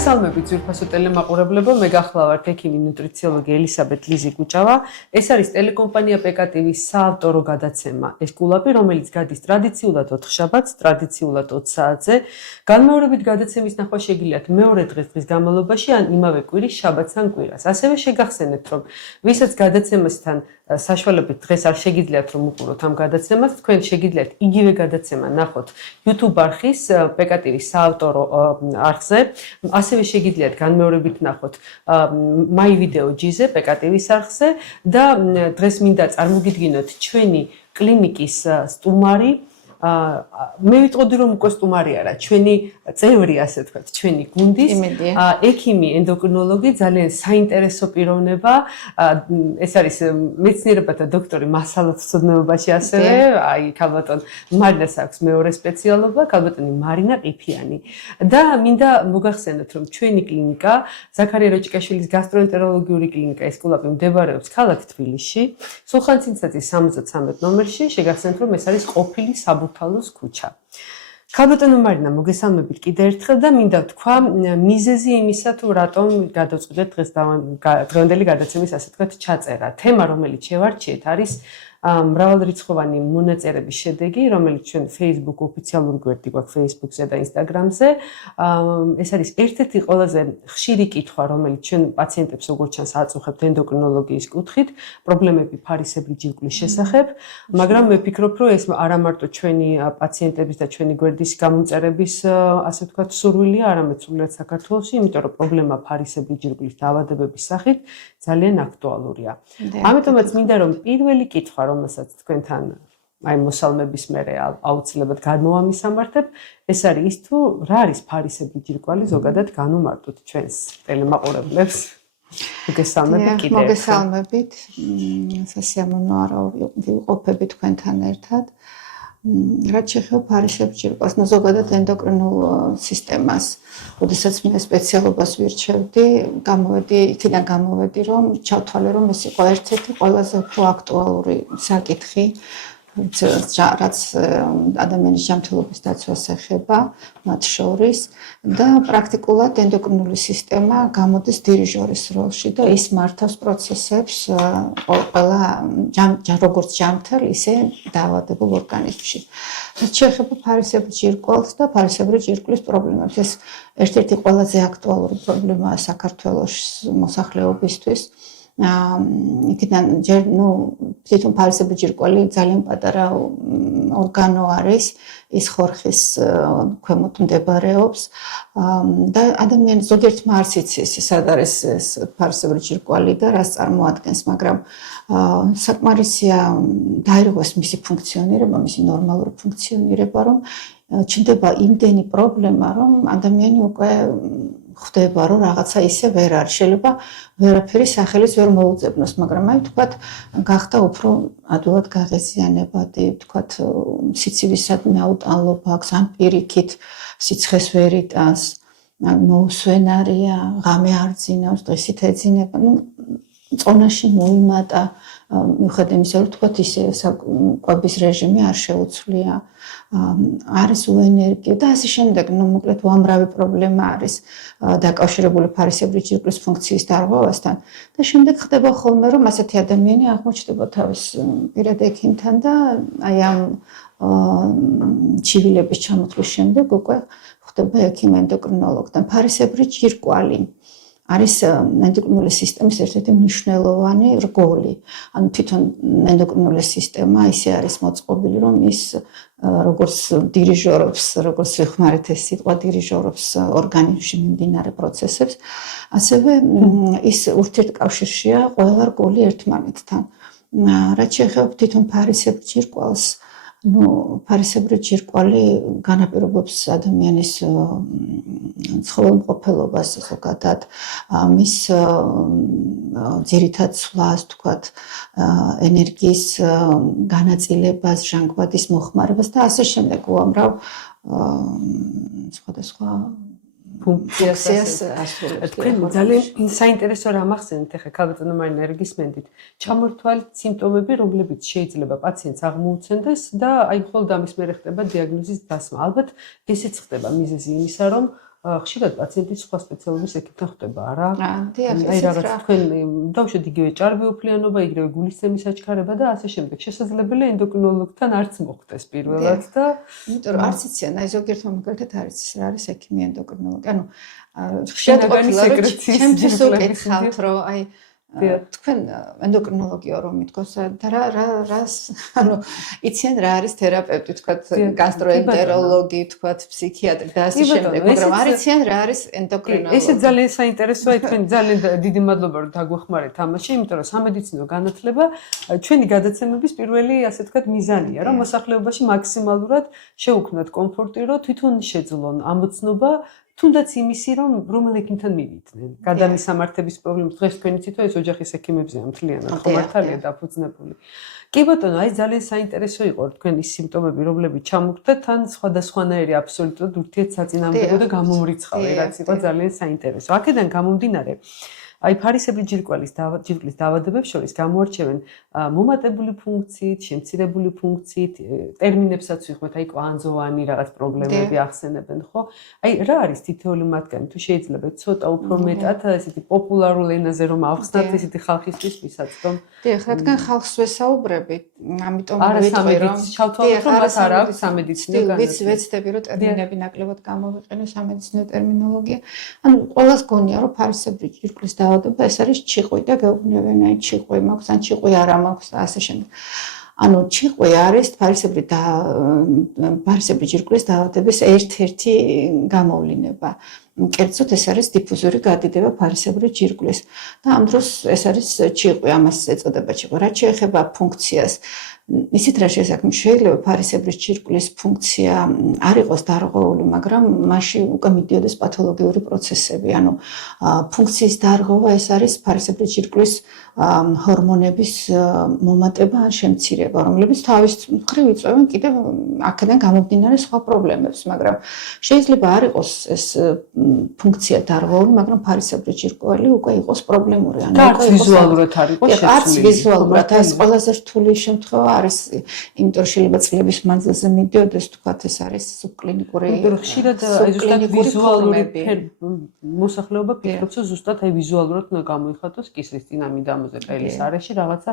მოგესალმებით ძვირფასო ტელემაყურებლებო, მე გახლავართ ექიმი ნუტრიციოლოგი ელისაბედ ლიზი კუჭავა. ეს არის ტელეკომპანია PKTV-ის საავტორო გადაცემა ესკულაპი, რომელიც გადის ტრადიციულად 4 შაბათს, ტრადიციულად 20 საათზე. განმეორებით გადაცემის ნახვა შეგიძლიათ მეორე დღის განმავლობაში ან იმავე კვირის შაბათს ან კვირას. ასევე შეგახსენებთ, რომ ვისაც გადაცემასთან საშუალებით დღეს არ შეგიძლიათ რომ უყუროთ ამ გადაცემას, თქვენ შეგიძლიათ იგივე გადაცემა ნახოთ YouTube არხის PKTV-ის საავტორო არხზე. ასევე შეგიძლიათ განმეორებით ნახოთ My Video G-ზე, PKTV-ის არხზე და დღეს მინდა წარმოგიდგინოთ ჩვენი კლინიკის სტუმარი. მე ვიტყოდი რომ უკვე სტუმარი არა, ჩვენი წევრი, ასე ვთქვათ, ჩვენი გუნდის ექიმი ენდოკრინოლოგი, ძალიან საინტერესო პიროვნება. ეს არის მეცნიერებათა დოქტორი მასალათმცოდნეობაში ასევე, აი ქალბატონ მარინას აქვს მეორე სპეციალობა, ქალბატონი მარინა ყიფიანი. და მინდა მოგახსენოთ, რომ ჩვენი კლინიკა, ზაქარია როჭიკაშვილის გასტროენტეროლოგიური კლინიკა ესკულაპი მდებარეობს ქალაქ თბილისში, სულხან-ცინცაძის 73 ნომერში. შეგახსენებთ, რომ ეს არის ყოფილი საბურთალოს ქუჩა. ქალბატონო მარინა, მოგესალმებით კიდევ ერთხელ და მინდა ვთქვა მიზეზი იმისა, თუ რატომ გადავწყვიტეთ დღევანდელი გადაცემის ასე ვთქვათ ჩაწერა. თემა, რომელიც შევარჩიეთ, არის მრავალრიცხოვანი მონაწერების შედეგი, რომელიც ჩვენ Facebook ოფიციალური გვერდი გვაქვს Facebook-ზე და Instagram-ზე. ეს არის ერთ-ერთი ყველაზე ხშირი კითხვა, რომელიც ჩვენ პაციენტებს როგორც ჩანს აწუხებთ ენდოკრინოლოგიის კუთხით, პრობლემები ფარისებრი ჯირკვლის შესახებ, მაგრამ მე ვფიქრობ, რომ ეს არა მარტო ჩვენი პაციენტების და ჩვენი გვერდის გამომწერების ასე ვთქვათ სურვილია, არამედ სრულიად საქართველოში, იმიტომ რომ პრობლემა ფარისებრი ჯირკვლის დაავადებების სახით ძალიან აქტუალურია. ამიტომაც მინდა რომ პირველი კითხვა, რომელსაც თქვენთან აი მოსალმების მერე აუცილებლად გადმოვამისამართებ, ეს არის ის თუ რა არის ფარისებრი ჯირკვალი ზოგადად განვმარტოთ ჩვენს ტელემაყურებლებს. მოგესალმებით კიდევ. მოგესალმებით. სასიამოვნოა რომ ვიყოფები თქვენთან ერთად. რაც შეეხება ფარისებრი ჯირკვალს, ზოგადად ენდოკრინულ სისტემას, როდესაც მე სპეციალობას ვირჩევდი, იქიდან გამოვედი, რომ ჩავთვალე, რომ ეს იყო ერთ-ერთი ყველაზე უფრო აქტუალური საკითხი, რაც ადამიანის ჯანმრთელობის დაცვას ეხება, მათ შორის და პრაქტიკულად ენდოკრინული სისტემა გამოდის დირიჟორის როლში და ის მართავს პროცესებს ყველა როგორც ჯანმრთელ, ისე დაავადებულ ორგანიზმში. რაც შეეხება ფარისებრი ჯირკვალს და ფარისებრი ჯირკვლის პრობლემებს, ეს ერთ-ერთი ყველაზე აქტუალური პრობლემაა საქართველოს მოსახლეობისთვის. იქიდან ჯერ თვითონ ფარისებრი ჯირკვალი ძალიან პატარა ორგანო არის, ის ხორხის ქვემოთ მდებარეობს და ადამიანი ზოგიერთმა არც იცის, სად არის ეს ფარისებრი ჯირკვალი და რას წარმოადგენს, მაგრამ საკმარისია დაირღვეს მისი ფუნქციონირება, მისი ნორმალური ფუნქციონირება, რომ ჩნდება იმდენი პრობლემა, რომ ადამიანი უკვე ხვდება, რომ რაღაცა ისე ვერ არის. შეიძლება ვერაფერი სახელის ვერ მოუძებნოს, მაგრამ აი ვთქვათ, გახდა უფრო ადვილად გაღიზიანებადი, ვთქვათ, სიცივისადმი აუტანლობა აქვს, ან პირიქით სიცხეს ვერ იტანს, მოუსვენარია, ღამე არ ძინავს, დღისით ეძინება, წონაში მოიმატა, მიუხედავად იმისა, რომ ვთქვათ, ისე კვების რეჟიმი არ შეუცვლია, არის უენერგია და ასე შემდეგ, მოკლედ უამრავი პრობლემა არის დაკავშირებული ფარისებრი ჯირკვლის ფუნქციის დარღვევასთან და შემდეგ ხდება ხოლმე, რომ ასეთი ადამიანი აღმოჩნდება თავის პირად ექიმთან და აი ამ ჩივილების ჩამოთვლის შემდეგ უკვე ხდება ექიმ ენდოკრინოლოგთან. ფარისებრი ჯირკვალი არის ენდოკრინული სისტემის ერთ-ერთი მნიშვნელოვანი რგოლი. ანუ თვითონ ენდოკრინული სისტემა ისე არის მოწყობილი, რომ ის როგორც დირიჟორობს, როგორც ვიხმარეთ ეს სიტყვა დირიჟორობს ორგანიზმში მიმდინარე პროცესებს, ასევე ის ურთიერთკავშირშია ყველა რგოლი ერთმანეთთან. რაც შეეხება თვითონ ფარისებრი ჯირკვალს, ფარისებრი ჯირკვალი განაპირობებს ადამიანის ცხოველმყოფელობას, ზოგადად მის ძირითად ცვლას, ვთქვათ, ენერგიის განაწილებას, ჟანგბადის მოხმარებას და ასე შემდეგ უამრავ სხვადასხვა ფუნქციას ასრულებს. თქვენ ძალიან საინტერესო რამ ახსენეთ, ახლა ქალბატონო მარინა ერგისმენდით, ჩამორთვალით სიმპტომები, რომლებიც შეიძლება პაციენტს აღმოუცენდეს და აი მხოლოდ ამის მერე ხდება დიაგნოზის დასმა. ალბათ ესეც ხდება მიზეზი იმისა, რომ ხშირად პაციენტი სხვა სპეციალობის ექიმთან ხვდება რა. დიახ, აი რაღაც თქვენ დავუშვათ იგივე ჭარბი უფლიანობა, იგივე გულისცემის საჩქარება და ასე შემდეგ. შესაძლებელია ენდოკრინოლოგთან არც მოხდეს პირველად და იმიტომ რომ არც იციან, აი ზოგიერთმა მაგალითად არ იცის რა არის ექიმი ენდოკრინოლოგი. ანუ ხშირად ყოფილა რომ ჩემთვის უკითხავთ რომ აი თქვენ ენდოკრინოლოგია რომ მithქოს და რას ანუ იციან რა არის თერაპევტი თქვათ გასტროენტეროლოგი თქვათ ფსიქიატრი და ასე შემდეგ მაგრამ არ იციან რა არის ენდოკრინოლოგი ესე ძალიან საინტერესოა თქვენ ძალიან დიდი მადლობა რომ დაგვეხმარეთ თამაში იმიტომ რომ სამედიცინო განათლება ჩვენი გადაცემების პირველი ასე თქვათ მიზანია რომ მოსახლეობაში მაქსიმალურად შეუქმნათ კომფორტი რომ თვითონ შეძლონ ამოცნობა თუნდაც იმისი რომ რომელ ექიმთან მივიდნენ გადამისამართების პრობლემის დღეს თქვენი თვითონ ეს ოჯახის ექიმებზეა მთლიანად ხო მართალია დაფუძნებული კი ბატონო აი ძალიან საინტერესო იყო თქვენი სიმპტომები რომლებიც ჩამოგდა თან სხვადასხვანაირი აბსოლუტურად ურთიერთსაწინააღმდეგო და გამომრიცხავი რაც იყო ძალიან საინტერესო აქედან გამომდინარე აი ფარისებრი ჯირკვლის დაავადებებს შორის გამოარჩევენ მომატებული ფუნქციით, შემცირებული ფუნქციით, ტერმინებსაც ვიხმოთ, აი კვანძოვანი რაღაც პრობლემები ახსენებენ, ხო? აი რა არის თითოეული მათგანი? თუ შეიძლება ცოტა უფრო მეტად ესეთი პოპულარულ ენაზე რომ ავხსნათ ესეთი ხალხისთვის ვისაც რომ დიახ, რადგან ხალხს ვესაუბრები, ამიტომ ვიტყვი რომ ჩავთვალოთ რომ მას არ აქვს სამედიცინო განათლება. ვეცდები რომ ტერმინები ნაკლებად გამოვიყენო სამედიცინო ტერმინოლოგია. ანუ ყველას გონია რომ ფარისებრი ჯირკვლის დაავადება ეს არის ჭიყვი და გეუბნებიან აი ჭიყვი მაქვს ან ჭიყვი არ მაქვს და ასე შემდეგ. ანუ ჭიყვი არის ფარისებრი ჯირკვლის დაავადების ერთ-ერთი გამოვლინება. კერძოდ ეს არის დიფუზური გადიდება ფარისებრი ჯირკვლის და ამ დროს ეს არის ჭიყვი, ამას ეწოდება ჭიყვი. რაც შეეხება ფუნქციას, ისეთ რა შესაქმე შეიძლება ფარისებრი ჯირკვლის ფუნქცია არ იყოს დარღვეული, მაგრამ მასში უკვე მიდიოდეს პათოლოგიური პროცესები. ანუ ფუნქციის დარღვევა ეს არის ფარისებრი ჯირკვლის ჰორმონების მომატება ან შემცირება, რომლებიც თავის მხრივ იწვევენ კიდევ აქედან გამომდინარე სხვა პრობლემებს, მაგრამ შეიძლება არ იყოს ეს ფუნქცია დარღვეული, მაგრამ ფარისებრი ჯირკველი უკვე იყოს პრობლემური. ანუ უკვე ვიზუალურად არ იყოს შეცვლილი. არც ვიზუალურად, ეს ყველაზე რთული შემთხვევა არის, იმიტომ შეიძლება წლების მანძილზე მიდიოდეს, თქვათ ეს არის სუბკლინიკური. ხშირად აი ზუსტად ვიზუალური მოსახლეობა ფიქრობს, რომ ზუსტად აი ვიზუალურად უნდა გამოიხატოს კისრის წინამიდა ყელის არეში რაღაცა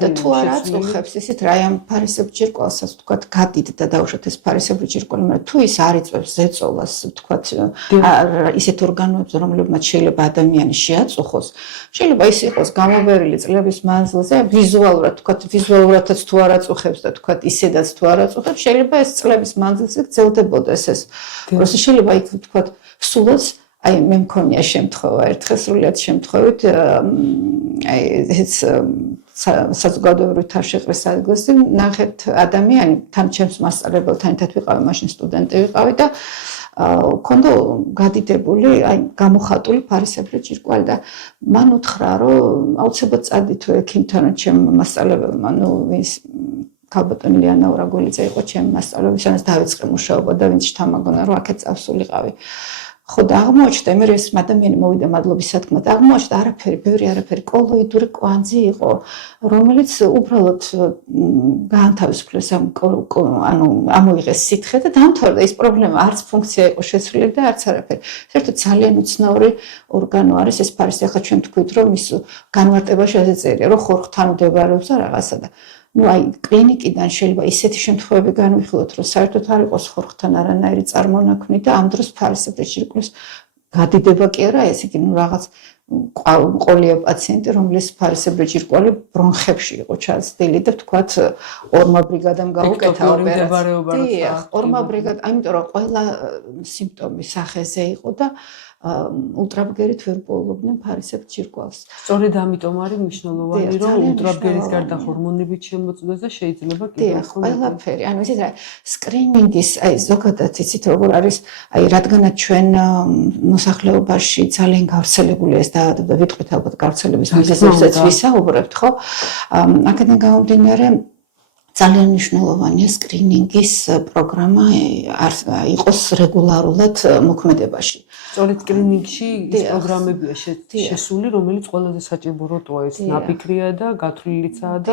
და თუ არ აწუხებს ისეთ რა ამ ფარისებრი ჯირკვალსაც თქვათ გადიდ და დაუშვათ ეს ფარისებრი ჯირკვალი, მაგრამ თუ ის არ იწვევს ზეწოლას, თქვათ ისეთ ორგანოებს, რომლებმაც შეიძლება ადამიანი შეაწუხოს, შეიძლება ის იყოს გამოვერილი წლების მანძილზე, ვიზუალურად, თქვათ ვიზუალურადაც თუ არ აწუხებს და თქვათ ისედაც თუ არ აწუხებს, შეიძლება ეს წლების მანძილზე გრძელდებოდეს ეს. პროსე შეიძლება იქ თქვათ სულაც აი მე მქონია შემთხვევა ერთხელ სრულიად შემთხვევით აი ეს საზოგადოებრივი თარშეყრის ადგილზე ნახეთ ადამიანი თან ჩემს მასწავლებელთან ერთად ვიყავი მაშინ სტუდენტი ვიყავი და ქონდა გადიდებული აი გამოხატული ფარისებრი ჯირკვალი და მან უთხრა რომ აუცილებლად წადით ექიმთან ჩემ მასწავლებელმა ნუ ის ქალბატონი ლიანა ურაგოლიძე იყო ჩემი მასწავლებელი სადაც დავიწყე მუშაობა და ვინც შთამაგონა რომ აქეთ წავსულიყავი ხო და აღმოჩნდა მე ეს ადამიანი მოვიდა მადლობის სათქმად აღმოჩნდა არაფერი ბევრი არაფერი კოლოიდური კვანძი იყო რომელიც უბრალოდ გაანთავისუფლეს ანუ ამოიღეს სითხე და დამთავრდა ის პრობლემა არც ფუნქცია იყო შეცვლილი და არც არაფერი საერთოდ ძალიან უცნაური ორგანო არის ეს ფარის ახლა ჩვენ თქვით რომ ის განმარტებაში ასე წერია რომ ხორხთან მდებარეობს და რაღაცა და ну აი კლინიკიდან შეიძლება ისეთი შემთხვევები განვიხილოთ რომ საერთოდ არ იყოს ხორხთან არანაირი წარმონაქმნი და ამ დროს ფარისებრი ჯირკვლის გადიდება კი არა ეს იგი ну რაღაც ყოლია პაციენტი რომლის ფარისებრი ჯირკვალი ბრონხებში იყო ჩაცდილი და თქვათ ორმა ბრიგადამ გაუკეთა ოპერაცია ორმა ბრიგად აიმიტომ რომ ყველა სიმპტომი სახეზე იყო და ულტრაბგერით ვერ პოულობდნენ ფარისებრი ჯირკვალს. სწორედ ამიტომ არის მნიშვნელოვანი რომ ულტრაბგერის გარდა ჰორმონებით შემოწმდეს და შეიძლება კიდევ ყველაფერი. ანუ ისეთ რა სკრინინგის აი ზოგადად იცით როგორ არის აი რადგანაც ჩვენ მოსახლეობაში ძალიან გავრცელებულია ეს დაავადება ვიტყვით ალბათ გავრცელების მიზეზებსაც ვისაუბრებთ ხო? აქედან გამომდინარე ძალიან მნიშვნელოვანია სკრინინგის პროგრამა იყოს რეგულარულად მოქმედებაში. სწორედ სკრინინგში ის პროგრამებია შესული, რომელიც ყველაზე საჭიროა ეს ნაბიქრია და გათვლილიცაა და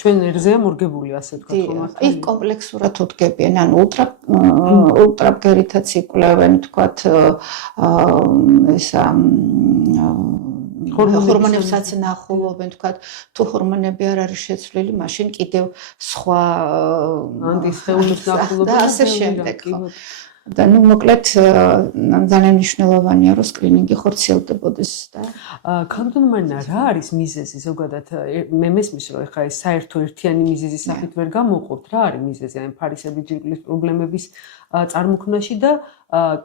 ჩვენ ერზეა მორგებული, ასე ვთქვათ, ხომ მართლა. ის კომპლექსურად უდგებიან, ანუ ულტრაბგერითაც იკვლევენ, ვთქვათ, ესა ჰორმონებსაც ნახულობენ, ვთქვათ, თუ ჰორმონები არ არის შეცვლილი, მაშინ კიდევ სხვა ანტისხეულებს ნახულობენ და ასე შემდეგ, ხო. და ნუ მოკლედ ძალიან მნიშვნელოვანია რომ სკრინინგი ხორციელდებოდეს და ქალბატონო მარინა რა არის მიზეზი ზოგადად მე მესმის რომ ეხლა ეს საერთო ერთიანი მიზეზის სახით ვერ გამოყოფთ რა არის მიზეზი აი ფარისებრი ჯირკვლის პრობლემების წარმოქმნაში და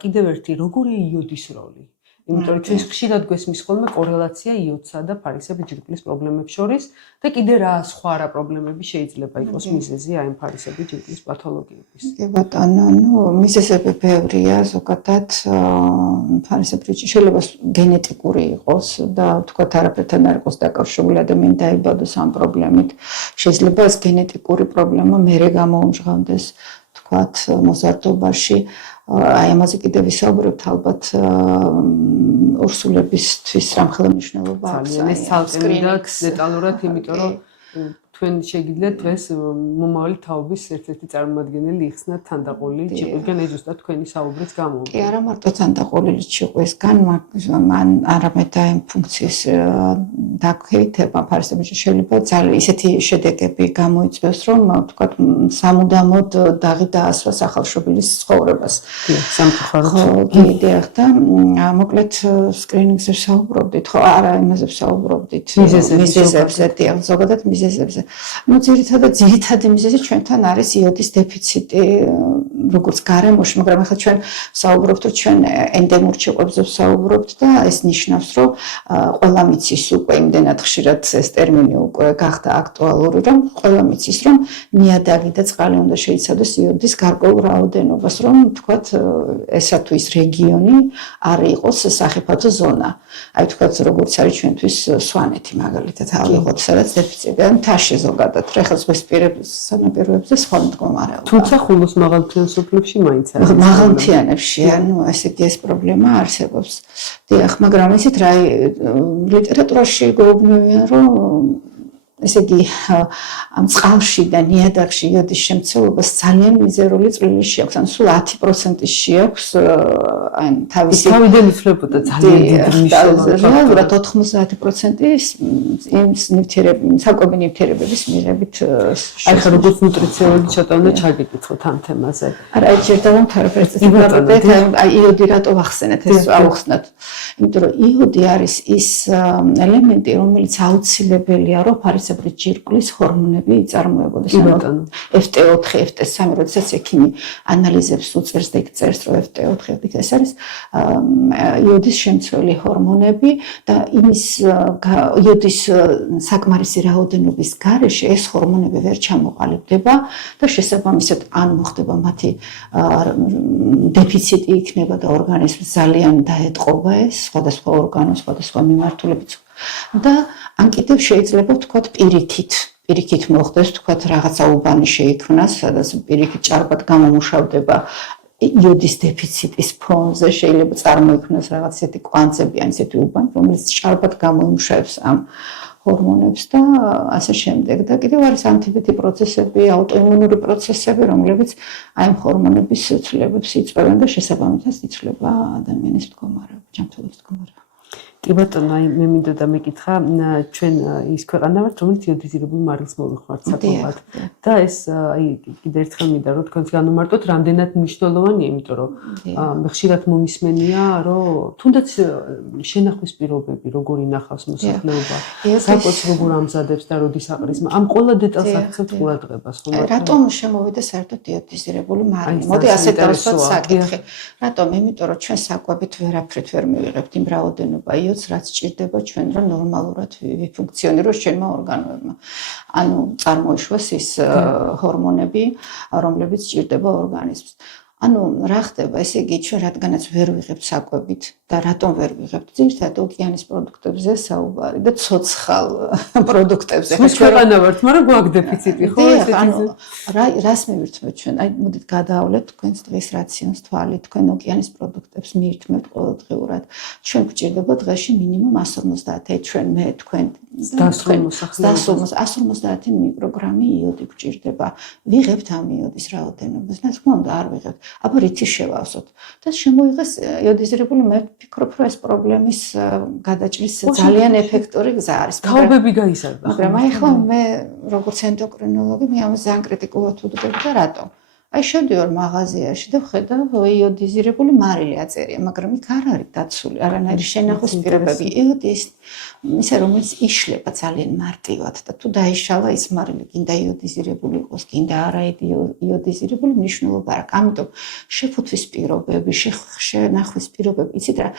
კიდევ ერთი როგორი იოდის როლი იმიტომ რომ ჩვენ ხშირად გვესმის ხოლმე კორელაცია იოდსა და ფარისებრი ჯირკვლის პრობლემებს შორის და კიდე რა სხვა რა პრობლემები შეიძლება იყოს მიზეზი აი ფარისებრი ჯირკვლის პათოლოგიების. კი ბატონო, ნუ მიზეზები ბევრია, ზოგადად ფარისებრი შეიძლება გენეტიკური იყოს და ვთქვათ არაფერთან არ იყოს დაკავშირებული ადამიანი დაიბადოს ამ პრობლემით. შეიძლება ეს გენეტიკური პრობლემა მერე გამოუმჟღავნდეს ვთქვათ მოზარდობაში. აი ამაზე კიდევ ვისაუბრებთ ალბათ ორსულებისთვის რამხელა მნიშვნელობა აქვს. ეს ცალკე მინდა დეტალურად, იმიტომ რომ თქვენ შეგიძლიათ დღეს მომავალი თაობის ერთ-ერთი წარმომადგენელი იხსნათ თანდაყოლილი ჭიყვისგან, ეს ზუსტად თქვენი საუბრიც გამოვიდა. კი, არა მარტო თანდაყოლილი ჭიყვისგან, მან არამედ და იმ ფუნქციის დაქვეითება ფარისებრი შეიძლება ძალიან ისეთი შედეგები გამოიწვევს, რომ ვთქვათ, სამუდამოდ დაღი დაასვას ახალშობილის ცხოვრებას. კი, სამწუხაროდ. ხო, კიდევ და მოკლედ სკრინინგზე ვსაუბრობდით, ხო, არა იმაზე ვსაუბრობდით, მიზეზებზე, დიახ, ზოგადად მიზეზებზე. Ну, ძირითადი მიზეზი ჩვენთან არის იოდის დეფიციტი, როგორც გარემოში, მაგრამ ახლა ჩვენ ვსაუბრობთ, რომ ჩვენ ენდემურ ჭიყვებზე ვსაუბრობთ და ეს ნიშნავს, რომ ყველა მიცის უკვე იმდენად ხშირად ეს ტერმინი უკვე გახდა აქტუალური, რომ ყველა მიცის, რომ ნიადაგი და წყალი უნდა შეიცავდეს იოდის გარკვეულ რაოდენობას, რომ თქვათ ესა თუ ის რეგიონი არ იყოს სახიფათო ზონა. აი თქვათ როგორც არის ჩვენთვის სვანეთი მაგალითად ავიღოთ, სადაც დეფიციტია მთაში ზოგადად რეხა ზღვისპირების სანაპიროებზე სხვა მდგომარეობა. თუმცა ხულოს მაღალმთიან სოფლებში მაინც არის. მაღალმთიანებში, ანუ ესე იგი ეს პრობლემა არსებობს. დიახ, მაგრამ ისეთ რა ლიტერატურაში გვეუბნებიან, რომ ესე იგი ამ წყალში და ნიადაგში იოდის შემცველობას ძალიან მიზერული წვლილი შეაქვს, ან სულ 10% შეაქვს ან თავიდან იცვლებოდა ძალიან დიდი მნიშვნელობა. რეალურად 90% ის ნივთიერებების, საკვები ნივთიერებების მიღებით აი ხა როგორც ნუტრიციოლოგი ცოტა უნდა ჩაგიკითხოთ ამ თემაზე. არა, შეიძლება თერაპევტს ვიბრალდეთ, აი იოდი რატო ვახსენეთ ეს ავხსნათ. იმიტომ რომ იოდი არის ის ელემენტი, რომელიც აუცილებელია, რომ ფარისებრი ჯირკვლის ჰორმონები იწარმოებოდეს. FT4, FT3, როდესაც ექიმი ანალიზებს უწევს და წერს, რომ FT4 ეს არის იოდის შემცველი ჰორმონები და იმის იოდის საკმარისი რაოდენობის გარეშე ეს ჰორმონები ვერ ჩამოყალიბდება და შესაბამისად ან მოხდება მათი დეფიციტი იქნება და ორგანიზმს ძალიან დაეტყობა ეს სხვადასხვა ორგანოს, სხვადასხვა მიმართულებით და ან კიდევ შეიძლება ვთქვათ პირიქით მოხდეს, ვთქვათ რაღაცა უბანი შეიქმნას, სადაც პირიქით ჭარბად გამომუშავდება იოდის დეფიციტის ფონზე შეიძლება წარმოიქმნას რაღაც ისეთი კვანძები, ან ისეთი უბანი, რომელიც ჭარბად გამოიმუშავებს ამ ჰორმონებს და ასე შემდეგ. და კიდევ არის ანტიბიოტიკი პროცესები, აუტოიმუნური პროცესები, რომლებიც აი ამ ჰორმონების ცვლილებებს იწვევენ და შესაბამისად იცვლება ადამიანის მდგომარეობა, ჯანმრთელობის მდგომარეობა. კი ბატონო, აი მე მინდოდა და მეკითხა, ჩვენ ის ქვეყანა ვართ, რომელიც იოდიზირებულ მარილს მოვიხმართ საკმაოდ. და ეს აი კიდევ ერთხელ მინდა რომ თქვენს განუმარტოთ, რამდენად მნიშვნელოვანია, იმიტომ რომ მე ხშირად მომისმენია, რომ თუნდაც შენახვის პირობები როგორ ინახავს მოსახლეობა, საკუთს როგორ ამზადებს და როდის აყრისმა. ამ ყველა დეტალს აქცევთ ყურადღებას, ხომ? რატომ შემოვიდა საერთოდ იოდიზირებული მარილი? მოდი ასე დავსვათ საკითხი. რატომ? იმიტომ რომ ჩვენ საკვებით ვერაფრით ვერ მივიღებთ იმ რაოდენობა იოდს, რაც ჭირდება ჩვენ რომ ნორმალურად ვიფუნქციონიროს ჩვენმა ორგანოებმა. ანუ წარმოიშვას ის ჰორმონები, რომლებიც ჭირდება ორგანიზმს. ანუ რა ხდება, ესე იგი, ჩვენ რადგანაც ვერ ვიღებთ საკვებით და რატომ ვერ ვიღებთ? ძირითადად ოკეანის პროდუქტებზე საუბარი და ცოცხალ პროდუქტებზე. ჩვენა ვართ, მაგრამ გვაქვს დეფიციტი, ხო? ანუ რას მივირთმევთ ჩვენ? აი, მოდით გადაავლეთ თქვენს დღის რაციონს თვალით, თქვენ ოკეანის პროდუქტებს მივირთმევთ ყოველდღიურად. ჩვენ გვჭირდება დღეში მინიმუმ 150 ჩვენ მე თქვენ დასრულმოს 150 მიკროგრამი იოდი გვჭირდება. ვიღებთ ამ იოდის რაოდენობას, და თქმა უნდა არ ვიღებთ. აბა რითი შევავსოთ? და შემოიღეს იოდიზირებული, მე ვფიქრობ, რომ ეს პრობლემის გადაჭრის ძალიან ეფექტური გზა არის. თაობები გაიზარდა. მაგრამ აი ახლა მე როგორც ენდოკრინოლოგი მე ამას ძალიან კრიტიკულად ვუდგებ და რატომ? აი შევდივარ მაღაზიაში და ვხედავ იოდიზირებული მარილი აწერია, მაგრამ იქ არ არის დაცული არანაირი შენახვის პირობები. იოდის ისე რომელიც იშლება ძალიან მარტივად და თუ დაიშალა ის მარილი, გინდა იოდიზირებული იყოს, გინდა არა იოდიზირებული, მნიშვნელობა არ აქვს. ამიტომ შეფუთვის პირობები, შენახვის პირობები, იცით რა,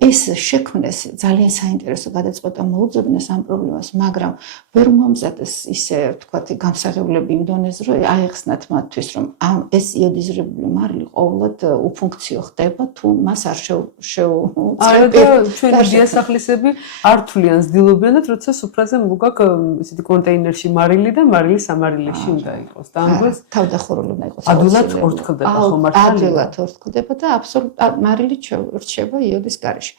ეს შექმნეს ძალიან საინტერესო გადაწყვეტა მოუძებნეს ამ პრობლემას, მაგრამ ვერ მომზადეს ისე ვთქვათ გამსაღებლები იმ დონეზე, რომ აეხსნათ მათთვის, რომ ეს იოდიზირებული მარილი ყოველად უფუნქციო ხდება, თუ მას არ შეუწყებს. არა და ჩვენი დიასახლისები არ თვლიან ზდილობენ და როცა სუფრაზე მოგაქვს ისეთი კონტეინერში მარილი და მარილი სამარილეში უნდა იყოს. და ამგვარად თავდახურული უნდა იყოს. ადვილად ორთქლდება ხო მართალია? ადვილად ორთქლდება და აბსოლუტურად მარილი რჩება იოდის გარეშე.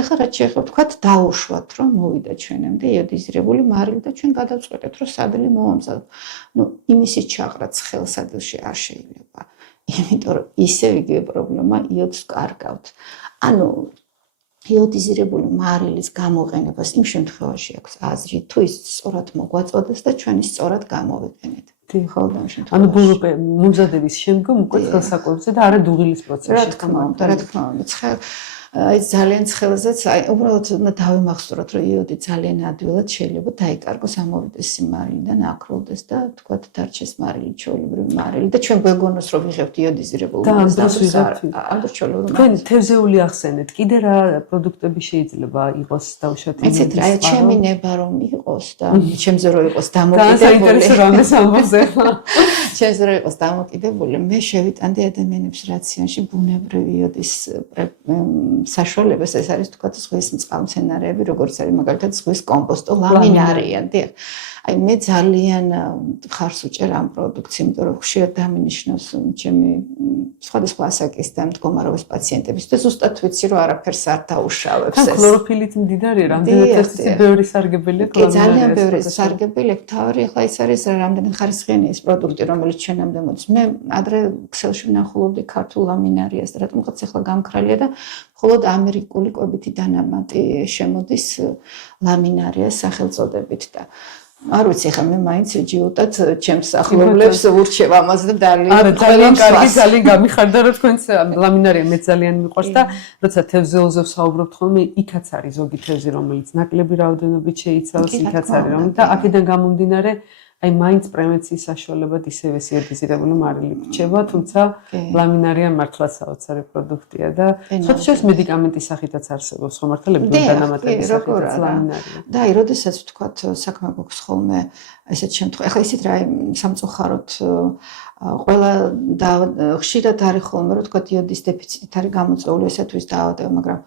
ეხლა რაც შეიძლება ვთქვათ, დაუშვათ, რომ მოვიდა ჩვენამდე იოდიზირებული მარილი და ჩვენ გადავწყვეტეთ, რომ სადილი მოვამზადოთ. ნუ იმისის ჩაღრაც ხელსადილში არ შეიძლება. იმიტომ რომ ისევ იგივე პრობლემა იოდს კარგავთ. ანუ იოდიზირებული მარილის გამოყენებას იმ შემთხვევაში აქვს აზრი, თუ ის სწორად მოგვაწოდეს და ჩვენ ის სწორად გამოვიყენეთ. ხო, და ამ შემთხვევაში. ანუ მომზადების შემდგომ უკვე ხელსაკვებზე და არა დუღილის პროცესში. რა თქმა უნდა. აი ძალიან ცხელზეც, აი უბრალოდ უნდა დავიმახსოვროთ, რომ იოდი ძალიან ადვილად შეიძლება დაიკარგოს, ამოვიდეს მარილიდან, აკროლდეს და თქვათ დარჩეს მარილი, ჩვეულებრივი მარილი და ჩვენ გვეგონოს, რომ ვიღებთ იოდიზირებულ მარილს და არ ჩვეულებრივი. თქვენ თევზეული ახსენეთ, კიდე რა პროდუქტები შეიძლება იყოს დაუშვათ? იცით რა, ჩემი ნება რომ იყოს და ჩემზე რომ იყოს და დამოკიდებული. საინტერესო რამეს ამბობზე. ჩემზე რომ იყოს დამოკიდებული, მე შევიტანდი ადამიანებს რაციონში ბუნებრივი იოდის საშუალებას, ეს არის თქვათ ზღვის წყალმცენარეები, როგორც არის მაგალითად ზღვის კომპოსტო, ლამინარია, დიახ. აი მე ძალიან ხარს უჭერ ამ პროდუქცს, იმიტომ რომ ხშირად დამინიშნოს ჩემი სხვადასხვა ასაკის და მდგომარეობის პაციენტების და ზუსტად ვიცი, რომ არაფერს არ დაუშავებს ეს. ქლოროფილით მდიდარია, რამდენად ბევრი სარგებელია კლამინარია. ძალიან ბევრი სარგებელია, თავი ახლა ის არის რამდენად ხარისხიანი ეს პროდუქტი, რომელიც ჩვენამდე მოდის. მე ადრე ქსელში ვნახულობდი ქართულ ლამინარიას და რატომღაც ახლა გამქრალია და მხოლოდ ამერიკული კვებითი დანამატი შემოდის ლამინარიას სახელწოდებით და არ ვიცი, ხა მე მაინც ჯიუტად ჩემს ახლობლებს ურჩევ ამაზე და ძალიან კარგი, ძალიან გამიხარდა, რომ თქვენს ლამინარია მე ძალიან მიყვარს და როცა თევზეულზე ვსაუბრობთ ხოლმე, იქაც არის ზოგი თევზი, რომელიც ნაკლები რაოდენობით შეიცავს, იქაც არის რომ და აქედან გამომდინარე აი მაინც პრემენციის საშუალებად ისევე იოდიზირებული მარილი რჩება, თუმცა ლამინარია მართლაც საოცარი პროდუქტია და სხვადასხვა მედიკამენტის სახითაც არსებობს, ხო მართალია დანამატების სახითაც ლამინარია. და აი, როდესაც ვთქვათ, საქმე გვაქვს ხოლმე ესეთ შემთხვევაში, ახლა ისეთ რა სამწუხაროდ ყველა და ხშირად არის ხოლმე, რომ თქვათ იოდის დეფიციტით არის გამოწვეული ესეთვის დაავადება, მაგრამ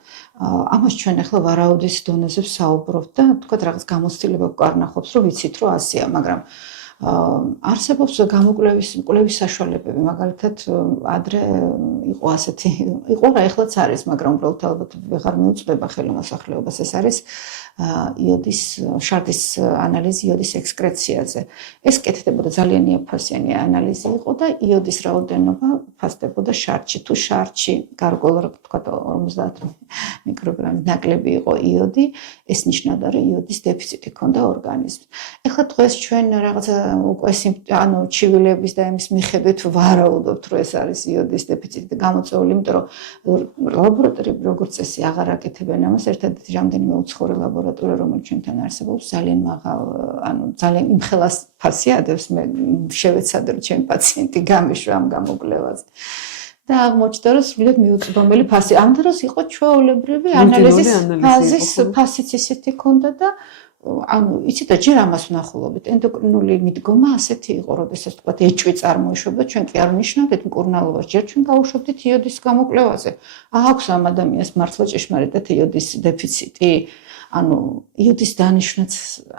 ამას ჩვენ ახლა ვარაუდის დონეზე ვსაუბრობთ და თქვათ რაღაც გამოცდილება გვკარნახობს, რომ ვიცით, რომ ასეა, მაგრამ არსებობს კვლევის საშუალებები, მაგალითად ადრე იყო ასეთი, იყო რა ეხლაც არის, მაგრამ უბრალოდ ალბათ ვეღარ მიუწვდება ხელმოსახლეობას, ეს არის იოდის შარდის ანალიზი იოდის ექსკრეციაზე. ეს კეთდებოდა ძალიან იაფფასიანი ანალიზი იყო და იოდის რაოდენობა ფასდებოდა შარდში. თუ შარდში გარკვეულ თქვა 50 მიკროგრამი ნაკლები იყო იოდი, ეს ნიშნავდა, რომ იოდის დეფიციტი ჰქონდა ორგანიზმს. ეხლა დღეს ჩვენ რაღაცა უკვე ანუ ჩივილების და იმის მიხედვით ვარაუდობთ, რომ ეს არის იოდის დეფიციტი გამოწვეული, იმიტომ რომ ლაბორატორიები როგორც წესი აღარ აკეთებენ ამას, ერთადერთი რამდენიმე უცხოური ლაბორატორია, რომელიც ჩვენთან არსებობს, ძალიან მაღალ, ანუ ძალიან იმხელას ფასი ადევს, მე შევეცადე რომ ჩემი პაციენტი გამეშვა ამ გამოკვლევაზე. და აღმოჩნდა, რომ სრულიად მიუწვდომელი ფასი. ამ დროს იყო ჩვეულებრივი ანალიზის ფაზის ფასიც ისეთი ჰქონდა და ანუ იცით და ჯერ ამას ვნახულობთ ენდოკრინული მიდგომა ასეთი იყო როდესაც თქვა ეჭვი წარმოიშვება ჩვენ კი არ ვნიშნავდით მკურნალობას ჯერ ჩვენ გავუშვებდით იოდის გამოკვლევაზე აქვს ამ ადამიანს მართლა ჭეშმარიტად იოდის დეფიციტი ანუ იოდის დანიშვნაც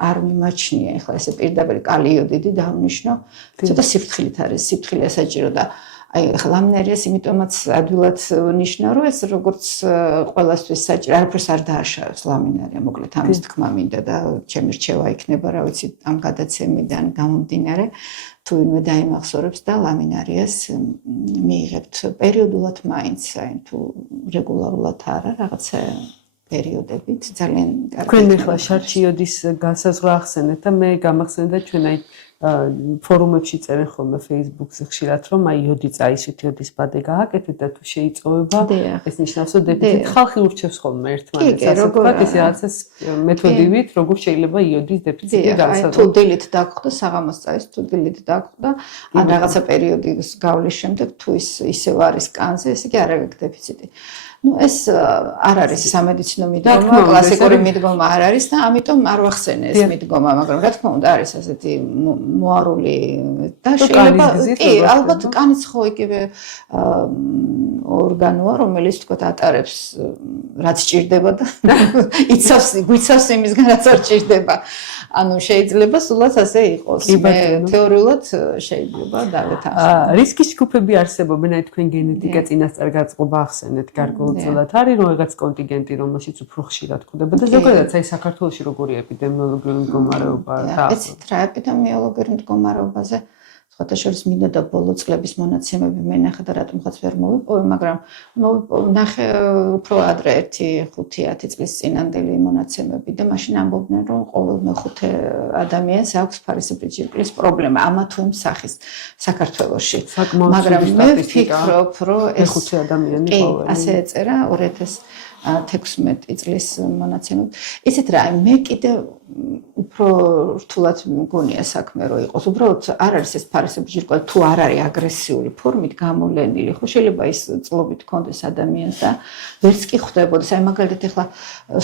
არ მიმაჩნია ეხლა ესე პირდაპირ კალიოდიდი დავნიშნო ცოტა სიფრთხილით არის სიფრთხილე საჭირო და აი ლამინარიას იმიტომაც ადვილად ნიშნა რომ ეს როგორც ყველასთვის საჭირო არაფერს არ დააშავებს ლამინარია მოკლედ ამის თქმა მინდა და ჩემი რჩევა იქნება რა ვიცი ამ გადაცემიდან გამომდინარე თუ ვინმე დაიმახსოვრებს და ლამინარიას მიიღებთ პერიოდულად მაინც აი თუ რეგულარულად არა რაღაცა პერიოდებით ძალიან კარგი თქვენ ახლა შარში იოდის განსაზღვრა ახსენეთ და მე გამახსენდა ჩვენ აი ფორუმებში წერენ ხოლმე Facebook-ზე ხშირად რომ აი იოდი წაისვით იოდის ბადე გააკეთეთ და თუ შეიწოვება ეს ნიშნავს რომ დეფიციტ ხალხი ურჩევს ხოლმე ერთმანეთს ასე ვთქვათ ეს რაღაცას მეთოდივით როგორ შეიძლება იოდის დეფიციტი განსაზღვროს თუ დილით დაგხვდა საღამოს წაის თუ დილით დაგხვდა ან რაღაცა პერიოდის გავლის შემდეგ თუ ისევ არის კანზე ესე იგი არ აქვს დეფიციტი ну ეს არ არის სამედიცინო მიდგომა, კლასიკური მიდგომა არ არის და ამიტომ არ ვახსენე ეს მიდგომა, მაგრამ რა თქმა უნდა არის ასეთი მოარული და შეიძლება კი ალბათ კანიც ხო იგივე ორგანოა, რომელიც თქო ატარებს რაც ჭირდება და გვიცავს იმისგან რაც არ ჭირდება. ანუ შეიძლება სულაც ასე იყოს. მე თეორიულად შეიძლება დავეთანხმო. რისკის ჯგუფები არსებობენ, აი თქვენ გენეტიკა წინასწარ გაწყობა ახსენეთ, გარკვეულწილად არის რომ რაღაც კონტინგენტი, რომელშიც უფრო ხშირად გვხვდება და ზოგადად აი საქართველოში როგორი ეპიდემიოლოგიური მდგომარეობა და ეცით რა ეპიდემიოლოგიური მდგომარეობაზე სხვათაშორის მინდა და ბოლო წლების მონაცემები მე ნახე და რატომღაც ვერ მოვიპოვე, მაგრამ ნახე უფრო ადრე 5-10 წლის წინანდელი მონაცემები და მაშინ ამბობდნენ რომ ყოველ მეხუთე ადამიანს აქვს ფარისებრი ჯირკვლის პრობლემა ამა თუ იმ სახის საქართველოში. მაგრამ მე ვფიქრობ რომ ეს მეხუთე ადამიანი ყოველი ასე ეწერა 2016 წლის მონაცემები. ისეთ რა, მე კიდე უფრო რთულად მგონია საქმე რომ იყოს. უბრალოდ არ არის ეს ფარისებრი ჯირკვალი თუ არ არის აგრესიული ფორმით გამოვლენილი. ხო შეიძლება ის წლობით კონდეს ადამიანს და ვერც კი ხვდებოდეს. აი მაგალითად ახლა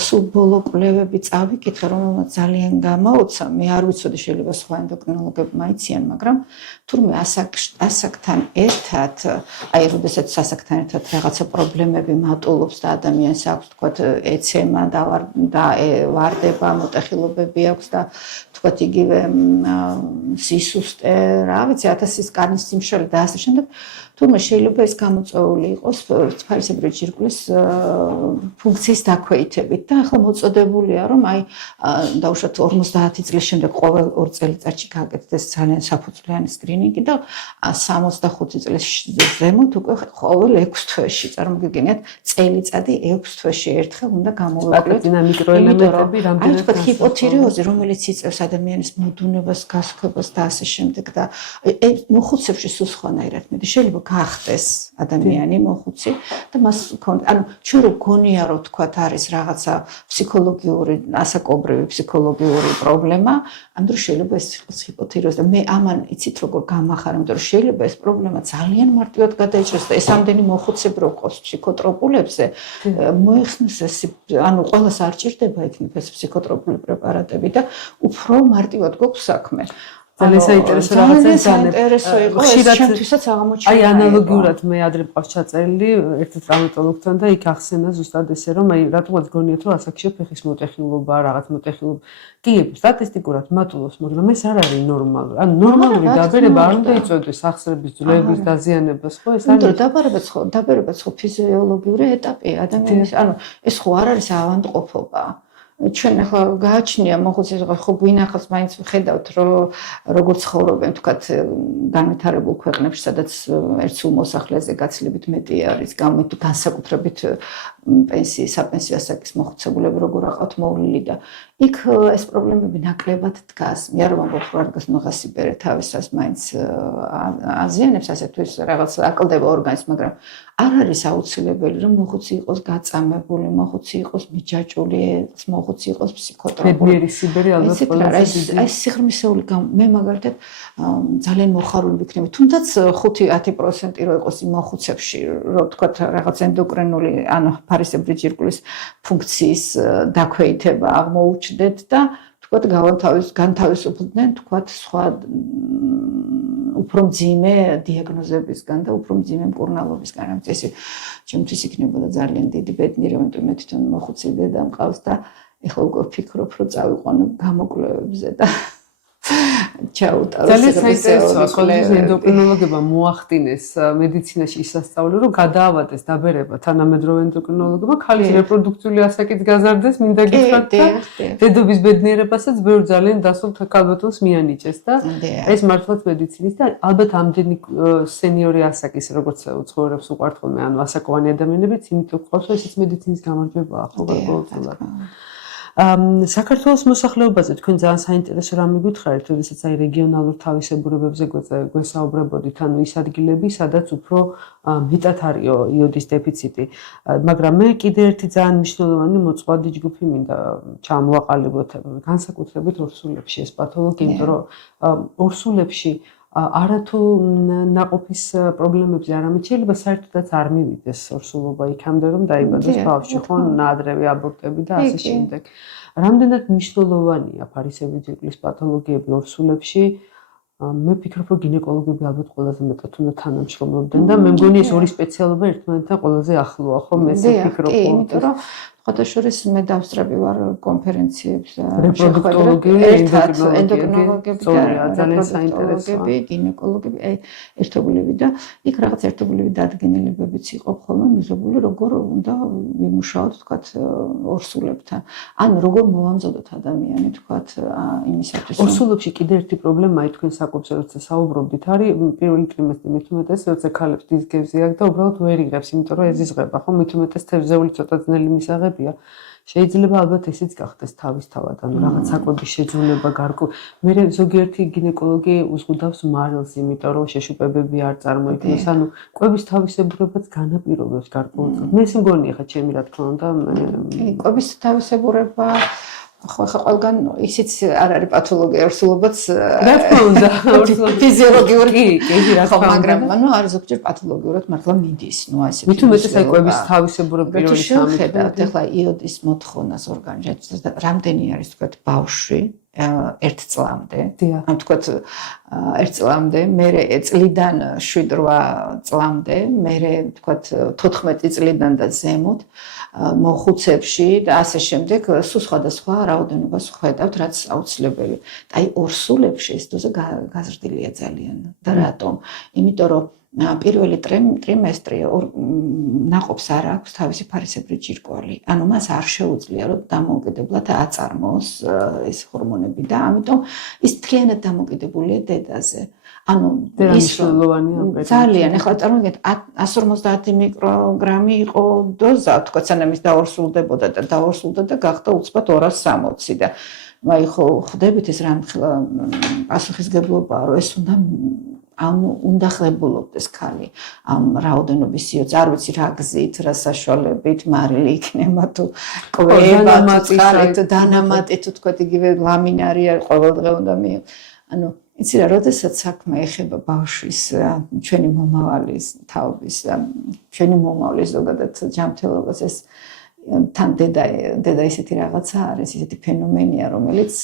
სულ ბოლო კვლევები წავიკითხე, რომელმაც ძალიან გამაოცა. მე არ ვიცოდი შეიძლება სხვა ენდოკრინოლოგები მაიციან, მაგრამ თურმე ასაკთან ერთად, აი როდესაც ასაკთან ერთად რაღაცა პრობლემები მატულობს და ადამიანს აქვს თქვათ ეცემა და ვარდება, მოტეხილობები აქვს და თქვათ იგივე სისუსტე, რა ვიცი, 1000-ის კარნის სიმშრალე და ასე შემდეგ. თუმცა შეიძლება ეს გამოწვეული იყოს ფარისებრი ჯირკვლის ფუნქციის დაქვეითებით და ახლა მოწოდებულია რომ აი დაუშვათ 50 წლის შემდეგ ყოველ 2 წელიწადში გააკეთდეს ძალიან საფუძვლიანი სკრინინგი და 65 წლის ზემოთ უკვე ყოველ 6 თვეში წარმოგიდგენიათ წელიწადი 6 თვეში ერთხელ უნდა გამოვაკლოთ მიკროელემენტები რამდენად თქვათ ჰიპოთირეოზი რომელიც იწევს ადამიანის მოდუნებას, გასხვებას და ასე შემდეგ და მოხუცებში სულ სხვანაირად მეტი შეიძლება გახდეს ადამიანი მოხუცი და მას ანუ ჩვენ რო გონია რომ თქვათ არის რაღაცა ფსიქოლოგიური ასაკობრივი ფსიქოლოგიური პრობლემა ამ დროს შეიძლება ეს იყოს ჰიპოთირეოზი და მე ამან იცით როგორ გამახარ იმიტომ რომ შეიძლება ეს პრობლემა ძალიან მარტივად გადაიჭრას და ეს ამდენი მოხუცები რო ყავს ფსიქოტროპულებზე მოიხსნეს ეს ანუ ყველას არ ჭირდება იქნებ ეს ფსიქოტროპული პრეპარატები და უფრო მარტივად გვაქვს საქმე ძალიან საინტერესო საინტერესო იყო ეს ჩემთვისაც აღმოჩნდა. აი ანალოგიურად მე ადრე მყავს ჩაწერილი ერთ ტრავმატოლოგთან და იქ ახსენა ზუსტად ესე რომ აი რატომაც გონიათ რომ ასაკში ფეხის მოტეხილობა რაღაც მოტეხილობა კი სტატისტიკურად მატულობს მაგრამ ეს არ არის ნორმალური. ანუ ნორმალური დაბერება არ უნდა იწოდოს ახსრების ძვლების დაზიანებას ხო ეს არის დაბერებაც ხო ფიზიოლოგიური ეტაპია ადამიანის ანუ ეს ხო არ არის ავადმყოფობა. ჩვენ ახლა გააჩნია მოხუცის ხო გვინახავს მაინც ვხედავთ რომ როგორ ცხოვრობენ თქვათ განვითარებულ ქვეყნებში სადაც ერთ სულ მოსახლეზე გაცილებით მეტი არის განსაკუთრებით საპენსიო ასაკის მოხუცებულები როგორ აყავთ მოვლილი და იქ ეს პრობლემები ნაკლებად დგას. მე არ ვამბობ რომ არ დგას ნუღასი ბერე თავისას მაინც აზიანებს ასეთთვის რაღაც აკლდება ორგანიზმს მაგრამ არ არის აუცილებელი რომ მოხუცი იყოს გაწამებული, მოხუცი იყოს მიჯაჭული, მოხუცი იყოს ფსიქოტროპული. ბედნიერი სიბერი ალბათ ყველა ეს სიღრმისეული მე მაგალითად ძალიან მოხარული ვიქნები. თუნდაც 5-10% რო იყოს იმ მოხუცებში, რომ თქვა რაღაც ენდოკრინული ანუ ფარისებრი ჯირკვლის ფუნქციის დაქვეითება აღმოუჩნდეთ და თქვათ განთავისუფლდნენ თქვათ სხვა უფრო მძიმე დიაგნოზებისგან და უფრო მძიმე მკურნალობისგან. ამიტომ ეს ჩემთვის იქნებოდა ძალიან დიდი ბედნიერი, იმიტომ მე თვითონ მოხუცი დედა მყავს და ეხლა უკვე ვფიქრობ, რომ წავიყვანო გამოკვლევებზე და ჩაუტარო საინტერესოა, ხოლმე ენდოკრინოლოგებმა მოახდინეს მედიცინაში ისასწავლო, რომ გადაავადეს დაბერება თანამედროვე ენდოკრინოლოგებმა, ქალის რეპროდუქციული ასაკიც გაზარდეს, მინდა გითხრათ და დედობის ბედნიერებასაც ბევრ ძალიან დასულ ქალბატონს მიანიჭეს და ეს მართლაც მედიცინის და ალბათ ამდენი სენიორი ასაკის როგორც უცხოურებს უყვართ ხოლმე, ანუ ასაკოვანი ადამიანებიც, იმიტომ ყავს, რომ ესეც მედიცინის გამარჯვებაა, ხო გარკვეულწილად. საქართველოს მოსახლეობაზე თქვენ ძალიან საინტერესო რამ მიგვითხრით, როდესაც აი რეგიონალურ თავისებურებებზე გვესაუბრებოდით, ანუ ის ადგილები, სადაც უფრო მეტად არის იოდის დეფიციტი. მაგრამ მე კიდე ერთი ძალიან მნიშვნელოვანი მოწყვეტი ჯგუფი მინდა ჩამოვაყალიბოთ, განსაკუთრებით ორსულებში ეს პათოლოგია, იმიტომ რომ ორსულებში არათუ ნაყოფის პრობლემებზე არამედ შეიძლება საერთოდაც არ მივიდეს ორსულობა იქამდე რომ დაიბადოს ბავშვი, ხო, ნაადრევი აბორტები და ასე შემდეგ. რამდენად მნიშვნელოვანია ფარისებრი ჯირკვლის პათოლოგიები ორსულებში? მე ვფიქრობ, რომ გინეკოლოგები ალბათ ყველაზე მეტად უნდა თანამშრომლობდნენ და მე მგონი ეს ორი სპეციალობა ერთმანეთთან ყველაზე ახლოა, ხო, მე ესე ვფიქრობ. იმიტომ რომ ხოთაშორის მე დავსწრები ვარ კონფერენციებს რეპროდუქტოლოგები, ენდოკრინოლოგები და ძალიან საინტერესოა. გინეკოლოგები, აი ერთობლივი და იქ რაღაც ერთობლივი დადგენილებებიც იყო ხოლმე მიღებული, როგორ უნდა ვიმუშაოთ, თქვათ, ორსულებთან. ანუ როგორ მოვამზადოთ ადამიანი, თქვათ, იმისათვის. ორსულებში კიდე ერთი პრობლემაა თქვენ საკვებზე როცა საუბრობდით, არის პირველი ტრიმესტრი მით უმეტეს, როცა ქალებს დისგევზი აქვს და უბრალოდ ვერ იღებს, იმიტომ რომ ეზიზღება, ხო, მით უმეტეს თევზეული ცოტა ძნელი მისაღებია. შეიძლება ალბათ ესეც გახდეს თავისთავად, ანუ რაღაც საკვების შეძულება გარკვეულ. მე ზოგიერთი გინეკოლოგი უზღუდავს მარილს, იმიტომ რომ შეშუპებები არ წარმოიქმნეს, ანუ კვების თავისებურებაც განაპირობებს გარკვეულწილად. მე ესე მგონია ხა ჩემი რა თქმა უნდა, კვების თავისებურება ხო ხა ყველგან ისიც არ არის პათოლოგია, ორსულობაც რა თქმა უნდა, ფიზიოლოგიური კი, რა თქმა უნდა, მაგრამ ანუ არის ზოგჯერ პათოლოგიურად მართლა მიდის, ნუ ასე. მით უმეტეს აი კვების თავისებურება პირველი სამი. ეხლა იოდის მოთხოვნას ორგანიზმში და რამდენი არის თქვათ ბავშვი 1 წლამდე. ან თქვათ 1 წლამდე, მერე წლიდან 7-8 წლამდე, მერე თქვათ 14 წლიდან და ზემოთ მოხუცებში და ასე შემდეგ სულ სხვადასხვა რაოდენობას ხედავთ, რაც აუცილებელი. აი ორსულებში ეს დოზა გაზრდილია ძალიან. და რატომ? იმიტომ რომ პირველი ტრიმესტრი ნაყოფს არ აქვს თავისი ფარისებრი ჯირკვალი. ანუ მას არ შეუძლია რომ დამოუკიდებლად აწარმოოს ეს ჰორმონები და ამიტომ ის მთლიანად დამოკიდებულია დედაზე. ანუ ის ძალიან, ეხლა წარმოგიდგენთ 150 მიკროგრამი იყო დოზა, თქვა სანამ ის დაორსულდებოდა და დაორსულდა და გახდა უცბად 260 და აი ხო ხვდებით ეს რამხელა პასუხისგებლობაა, რომ ეს უნდა ხლებულობდეს ქალი ამ რაოდენობის სიოძ, არ ვიცი რა გზით, რა საშუალებით, მარილი იქნება თუ კვება, თუ დანამატი, თუ თქვა იგივე ლამინარი არ ყოველდღე უნდა მიიღო. ანუ იცი რა, როდესაც საქმე ეხება ბავშვის, ჩვენი მომავლის თაობის, ჩვენი მომავლის ზოგადად ჯანმრთელობას, ეს თან დედა ისეთი რაღაცა არის, ისეთი ფენომენია, რომელიც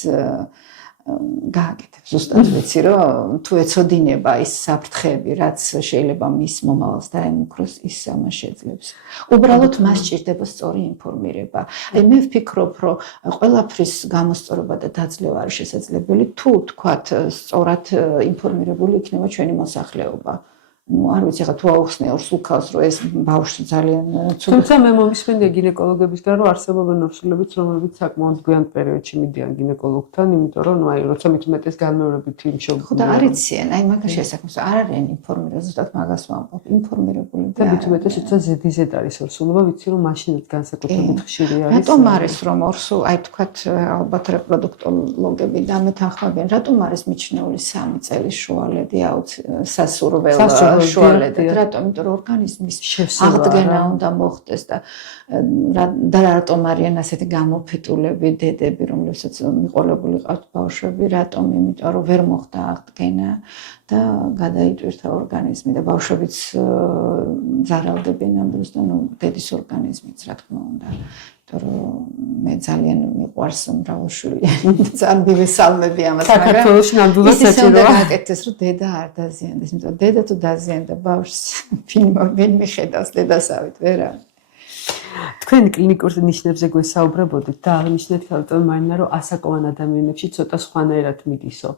გააკეთებს. ზუსტად ვიცი, რომ თუ ეცოდინება ის საფრთხეები, რაც შეიძლება მის მომავალს დაემუქროს, ის ამას შეძლებს. უბრალოდ მას სჭირდება სწორი ინფორმირება. აი მე ვფიქრობ, რომ ყველაფრის გამოსწორება და დაძლევა არის შესაძლებელი, თუ თქვათ სწორად ინფორმირებული იქნება ჩვენი მოსახლეობა. ну არ ვიცი ხა თუ აუხსნე ორსულქალს რომ ეს ბავშვი ძალიან თუმცა მე მომისმენია გინეკოლოგებისგან რომ არსებობენ ორსულებიც რომლებიც საკმაოდ გვიან პერიოდში მიდიან გინეკოლოგთან იმიტომ რომ ну აი როცა მით უმეტეს განმეორებით იმ შოუ ხო და არიციან აი მაგას შესაქმნელს არ არიან ინფორმირებული ზუსტად მაგას ვამბობ ინფორმირებული და მით უმეტეს თუმცა ზედიზედ არის ორსულობა ვიცი რომ მაშინაც განსაკუთრებით ხშირი არის რატომ არის რომ ორსულ აი თქვათ ალბათ რეპროდუქტოლოგები დამეთანხმებიან რატომ არის მიჩნეული 3 წელის შუალედი სასურველ შუალედად რატომ იმიტომ რომ ორგანიზმის აღდგენა უნდა მოხდეს და რატომ არიან ასეთი გამოფიტულები დედები რომლებსაც მიყოლებული ყავთ ბავშვები რატომ იმიტომ რომ ვერ მოხდა აღდგენა და გადაიტვირთა ორგანიზმი და ბავშვებიც ზარალდებიან ამ დროს და ნუ დედის ორგანიზმიც რა თქმა უნდა რომ მე ძალიან მიყვარს მრავალშვილიანი ძალიან ვისალმები ამას, საქართველოში ნამდვილად საჭიროა. გაკეთდეს, რომ დედა არ დაზიანდეს, იმიტომ რომ დედა თუ დაზიანდა ბავშვს, ვინ მიხედავს დედასავით, ვერა. თქვენ კლინიკურ ნიშნებზე გვესაუბრებოდით და აღნიშნეთ ხალხო მარინა რომ ასაკოვან ადამიანებში ცოტა სხვანაირად მიდისო.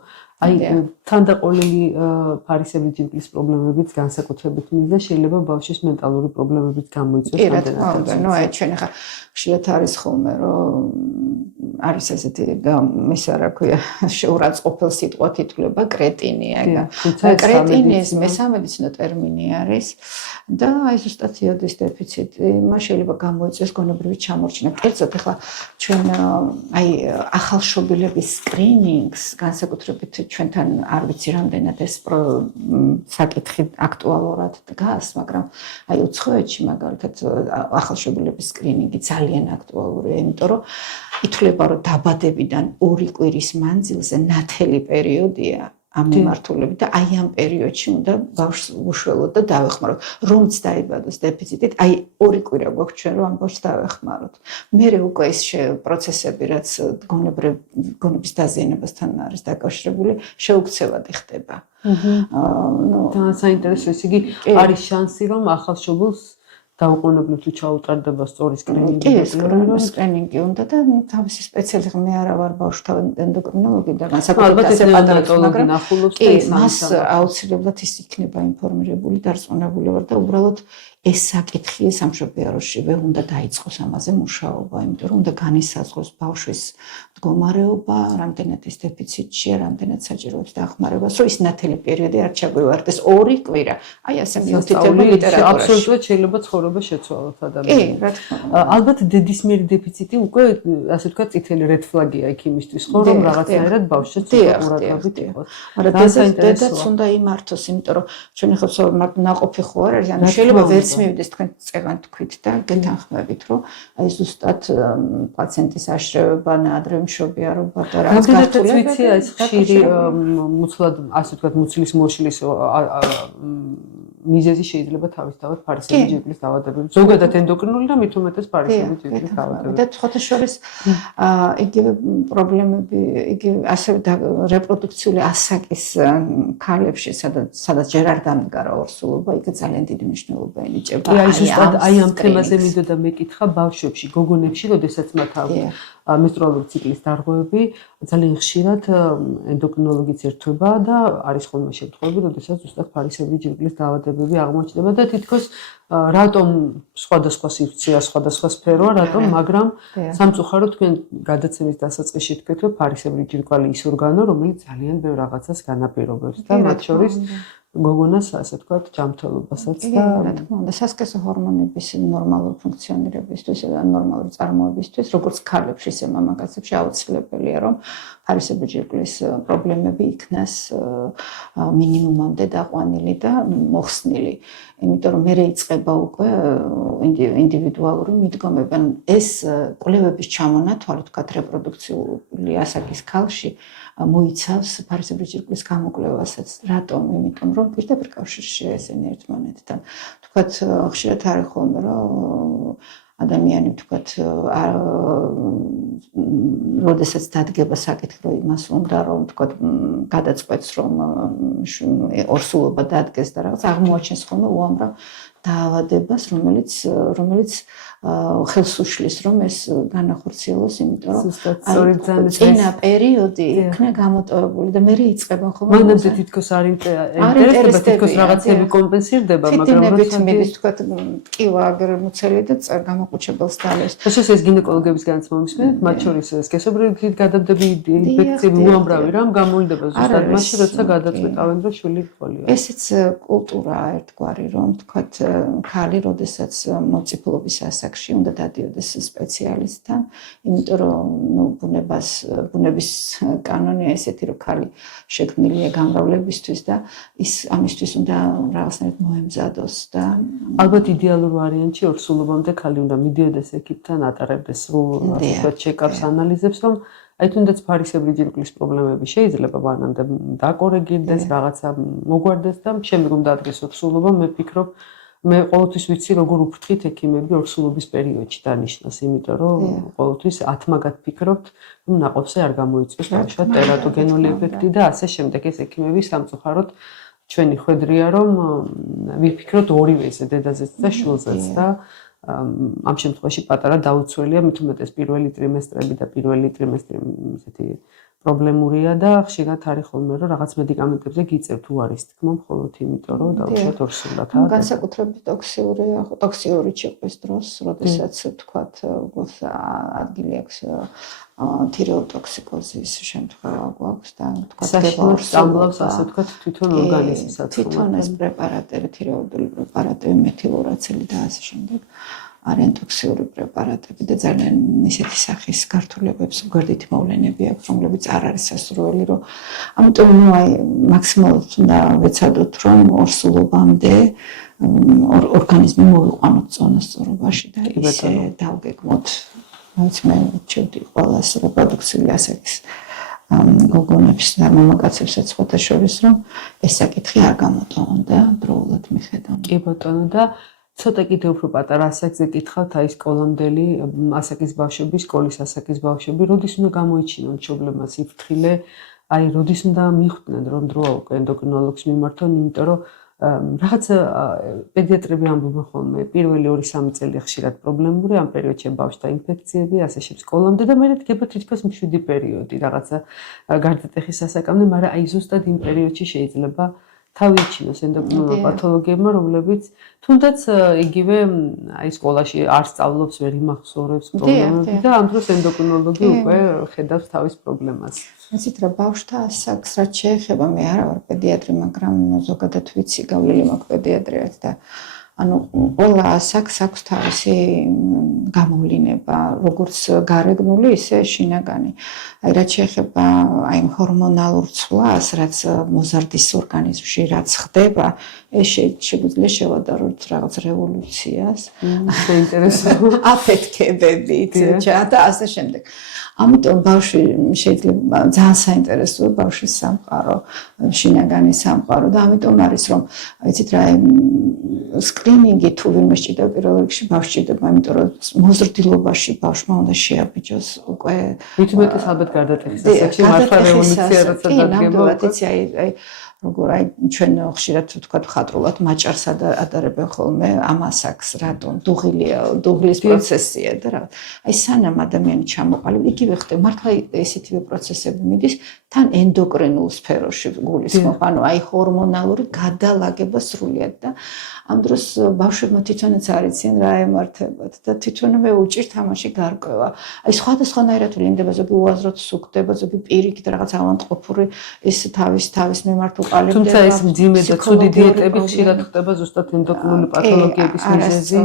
აი თანდაყოლილი ფარისებრი ჯირკვლის პრობლემებიც განსაკუთრებით მიდდა, შეიძლება ბავშვის მენტალური პრობლემებიც გამოიწვიოს ამდენად. ნუ აი ჩვენ ახლა ხშირად არის ხოლმე რომ არის ესეთი მისა რა ქვია შეურაცხყოფელ სიტყვათ ითვლება კრეტინი, აი კრეტინის მესამედიცინო ტერმინი არის და აი ზუსტად იოდის დეფიციტი მას შეიძლება გამოიწვიოს გონებრივი ჩამორჩენა. კერძოდ ახლა ჩვენ აი ახალშობილების სკრინინგს განსაკუთრებით ჩვენთან არ ვიცი რამდენად ეს საკითხი აქტუალურად დგას, მაგრამ აი უცხოეთში მაგალითად ახალშობილების სკრინინგი ძალიან აქტუალურია, იმიტომ რომ ითვლება რომ დაბადებიდან 2 კვირის მანძილზე ნათელი პერიოდია ამ მიმართულებით და აი ამ პერიოდში უნდა ბავშვს უშველოდ და დავეხმაროთ. რომც დაიბადოს დეფიციტით, აი 2 კვირა გვაქვს ჩვენ რომ ამ ბავშვს დავეხმაროთ. მერე უკვე ეს პროცესები, რაც გონების დაზიანებასთან არის დაკავშირებული, შეუქცევადი ხდება. და საინტერესო ის იგი არის შანსი რომ ახალშობილს დაუყოვნებლივ თუ ჩაუტარდება სწორი სკრინინგი. კი, სკრინინგი უნდა და თავისი სპეციალისტი მე არა ვარ ბავშვთა ენდოკრინოლოგი და განსაკუთრებით ასე პათოლოგი, მაგრამ კი, მას აუცილებლად ის იქნება ინფორმირებული, დარწმუნებული ვარ და უბრალოდ ეს საკითხი სამშობიაროშივე უნდა დაიწყოს ამაზე მუშაობა, იმიტომ რომ უნდა განისაზღვროს ბავშვის მდგომარეობა, რამდენად ის დეფიციტშია, რამდენად საჭიროებს დახმარებას, რომ ის ნათელი პერიოდი არ ჩაგვივარდეს 2 კვირა. აი ასე მიუთითება ლიტერატურაში. აბსოლუტურად შეიძლება ცხოვრება შეცვალოს ადამიანს. კი, რა თქმა უნდა. ალბათ დედისმიერი დეფიციტი უკვე ასე ვთქვათ წითელი რედ ფლაგია იქ იმისთვის, ხო, რომ რაღაცნაირად ბავშვს ყურადღებით იყოს. მაგრამ დედაც უნდა იმართოს, იმიტომ რომ ჩვენ ახლა ვსაუბრობთ ნაყოფი ხო არ არის, ანუ შეიძლება ვერც მივიდეს თქვენ წეგან თქვით და გეთანხმებით, რომ აი ზუსტად პაციენტის აშრევება, ნაადრევი მშობიარობა და რაღაც გართულება. ვიცი, ეს ხშირი მუცლად, ასე ვთქვათ, მუცლის მოშლის მიზეზი შეიძლება თავისთავად ფარისებრი ჯირკვლის დაავადებები. ზოგადად ენდოკრინული და მით უმეტეს ფარისებრი ჯირკვლის დაავადებები. და ხოთა შორის იგივე პრობლემები, იგივე ასევე რეპროდუქციული ასაკის ქალებში, სადაც ჯერ არ დამდგარა ორსულობა, იქ ძალიან დიდი მნიშვნელობა ენიჭება. აი ამ თემაზე მინდოდა მეკითხა ბავშვებში, გოგონებში, როდესაც მათ აქვს menstrualuri ციკლის დარღვევები, ძალიან ხშირად ენდოკრინოლოგიც ერთვება და არის ხოლმე შემთხვევები, როდესაც ზუსტად ფარისებრი ჯირკვლის დაავადებები აღმოჩნდება და თითქოს რატომ სხვადასხვა სივრცეა, სხვადასხვა სფეროა, რატომ, მაგრამ სამწუხაროდ თქვენ გადაცემის დასაწყისში თქვით, რომ ფარისებრი ჯირკვალი ის ორგანო, რომელიც ძალიან ბევრ რაღაცას განაპირობებს და მათ შორის გოგონას ასე ვთქვათ, ჯანმრთელობასაც და რა თქმა უნდა, სასქესო ჰორმონების ნორმალური ფუნქციონირებისთვის და ნორმალური წარმოებისთვის, როგორც ქალებში, ისე მამაკაცებში აუცილებელია, რომ ფარისებრი ჯირკვლის პრობლემები იქნას მინიმუმამდე დაყვანილი და მოხსნილი. იმიტომ რომ მე იწყება უკვე ინდივიდუალური მიდგომები. ეს კვლევების ჩამონათვალი, თქვათ, რეპროდუქციული ასაკის ქალში მოიცავს ფარისებრი ჯირკვლის გამოკვლევასაც. რატომ? იმიტომ რომ პირდაპირ კავშირშია ესენი ერთმანეთთან. თქვათ, ხშირად არის ხოლმე, რომ ადამიანი, თქვათ, როდესაც დადგება საკითხი, რომ იმას უნდა, რომ თქვათ, გადაწყვეტს, რომ ორსულობა დადგეს და რაღაც აღმოაჩენს ხოლმე უამრავ დაავადებას, რომელიც ხელს უშლის, რომ ეს განახორციელოს, იმიტომ რომ წინა პერიოდი იქნა გამოტოვებული და მე იწყება ხოლმე. მანამდე თითქოს არ ინტერესდება, თითქოს რაღაცები კომპენსირდება, მაგრამ როდესაც მიდის, თქვათ, ტკივა აგრემუცელი და გამოყუჩებელს დალეს. ეს ეს გინეკოლოგებისგანაც მომისმენთ, მათ შორის სქესობრივი გადაბდები, ინფექციები უამრავი რამ გამოვლდება ზუსტად მაშინ, როცა გადაწყვეტავენ, რომ შვილი ჰყოლია. ესეც კულტურაა ერთგვარი, რომ თქვათ, ქალი, როდესაც მოციფულობის ასაკში უნდა დადიოდეს სპეციალისტთან, იმიტომ რომ ბუნების კანონია ესეთი, რომ ქალი შექმნილია გამრავლებისთვის და ის ამისთვის უნდა რაღაცნაირად მოემზადოს და ალბათ идеალურ ვარიანტში ორსულობამდე ქალი უნდა მიდიოდეს ექიპთან, ატარებდეს სრულ ჩეკაპს, ანალიზებს, რომ აი თუნდაც ფარისებრი ჯირკვლის პრობლემები შეიძლება მანამდე დაკორეგირდეს, რაღაცა მოგვარდეს და შემდგომ დადგეს ორსულობა, მე ვფიქრობ მე ყოველთვის ვიცი როგორ უფრთხით ექიმები ორსულობის პერიოდში დანიშნოს, იმიტომ რომ ყოველთვის 10 მაგათ ფიქრობთ, რომ ნაყოფზე არ გამოიწვევს თავშოთ ტერატოგენული ეფექტი და ასე შემდეგ. ეს ექიმები სამწუხაროდ ჩვენი ხვედრია, რომ ვიფიქროთ ორივეზე, დედაზეც და შვილზეც და ამ შემთხვევაში პატარა დაუცველია, მით უმეტეს პირველი ტრიმესტრები და პირველი ტრიმესტრი ესეთი პრობლემურია და ხშირად არის ხოლმე რომ რაღაც მედიკამენტებზე გიწევთ თუ არის თქმა მხოლოდ იმიტომ რომ დაუშვათ ორსულად. განსაკუთრებით ტოქსიური ჭიყვის დროს, როდესაც თქვათ ადგილი აქვს თირეოტოქსიკოზის შემთხვევა გვაქვს და თქვათ სტამბლავს ასე თქვათ თვითონ ორგანიზმსაც. თვითონ ეს პრეპარატები, თირეოდული პრეპარატები, მეთილურაცილი და ასე შემდეგ. არიან ტოქსიური პრეპარატები და ძალიან ისეთი სახის გართულებებს გვერდითი მოვლენები აქვს, რომლებიც არ არის სასურველი, რომ ამიტომ მაქსიმალურად უნდა ვეცადოთ, რომ ორსულობამდე ორგანიზმი მოვიყვანოთ წონასწორობაში და ისე დავგეგმოთ. მე ვჩვდი ყველას რეპროდუქციული ასაკის გოგონებს და მამაკაცებსაც სხვათა შორის, რომ ეს საკითხი არ გამოტოვონ და დროულად მიხედონ. კი ბატონო და ცოტა კიდევ უფრო პატარა ასაკზე გითხავთ, აი სკოლამდელი ასაკის ბავშვები, სკოლის ასაკის ბავშვები, როდის უნდა გამოიჩინონ მშობლებმა სიფრთხილე, აი როდის უნდა მიხვდნენ, რომ დროა უკვე ენდოკრინოლოგს მიმართონ, იმიტომ რომ რაღაც პედიატრები ამბობენ ხოლმე, პირველი 2-3 წელი ხშირად პრობლემური, ამ პერიოდში ბავშვთა ინფექციები, ასე შემდეგ სკოლამდე და მე დგება თითქოს მშვიდი პერიოდი, რაღაცა გარდატეხის ასაკამდე, მაგრამ აი ზუსტად იმ პერიოდში შეიძლება თავიჩინოს ენდოკრინოლოგ პათოლოგებმა, რომლებიც თუნდაც იგივე აი სკოლაში არ სწავლობს, ვერ იმახსოვრებს პრობლემები და ამ დროს ენდოკრინოლოგი უკვე ხედავს თავის პრობლემას. იცით რა ბავშვთა ასაკს რაც შეეხება, მე არა ვარ პედიატრი, მაგრამ ზოგადად ვიცი, გავლილი მაქვს პედიატრიას და ანუ ყველა ასაკს აქვს თავისი გამოვლინება, როგორც გარეგნული, ისე შინაგანი. აი რაც შეეხება აი ჰორმონალურ ცვლას, რაც მოზარდის ორგანიზმში რაც ხდება, ეს შეგვიძლია შევადაროთ რაღაც რევოლუციას. საინტერესო აფეთქებებით და ასე შემდეგ. ამიტომ ბავშვი შეიძლება ძალიან საინტერესოა ბავშვის სამყარო, შინაგანი სამყარო და ამიტომ არის რომ იცით რა სკრინინგი თუ ვინმე სჭირდება პირველ რიგში ბავშვს სჭირდება, იმიტომ რომ მოზრდილობაში ბავშვმა უნდა შეაბიჯოს უკვე მით უმეტეს ალბათ გარდატეხის ასაკში მართლა რევოლუცია როცა დადგება უკვე აი როგორ აი ჩვენ ხშირად ვთქვათ ხატრულად მაჭარს ადარებენ ხოლმე ამ ასაკს, რატომ დუღილის პროცესია და რა. აი სანამ ადამიანი ჩამოყალიბდა, იგივე ხდება, მართლა ესეთივე პროცესები მიდის თან ენდოკრინულ სფეროში გულისხმობ, ანუ აი ჰორმონალური გადალაგება სრულიად და ამ დროს ბავშვებმა თვითონაც არ იციან რა ემართებათ და თვითონვე უჭირთ ამაში გარკვევა. აი სხვადასხვანაირად ვლინდება, ზოგი უაზროდ სუქდება, ზოგი პირიქით რაღაც ავანტყოფური ეს თავის მიმართ უყალიბდება. თუმცა ეს მძიმე და ცუდი დიეტები ხშირად ხდება ზუსტად ენდოკრინული პათოლოგიების მიზეზი,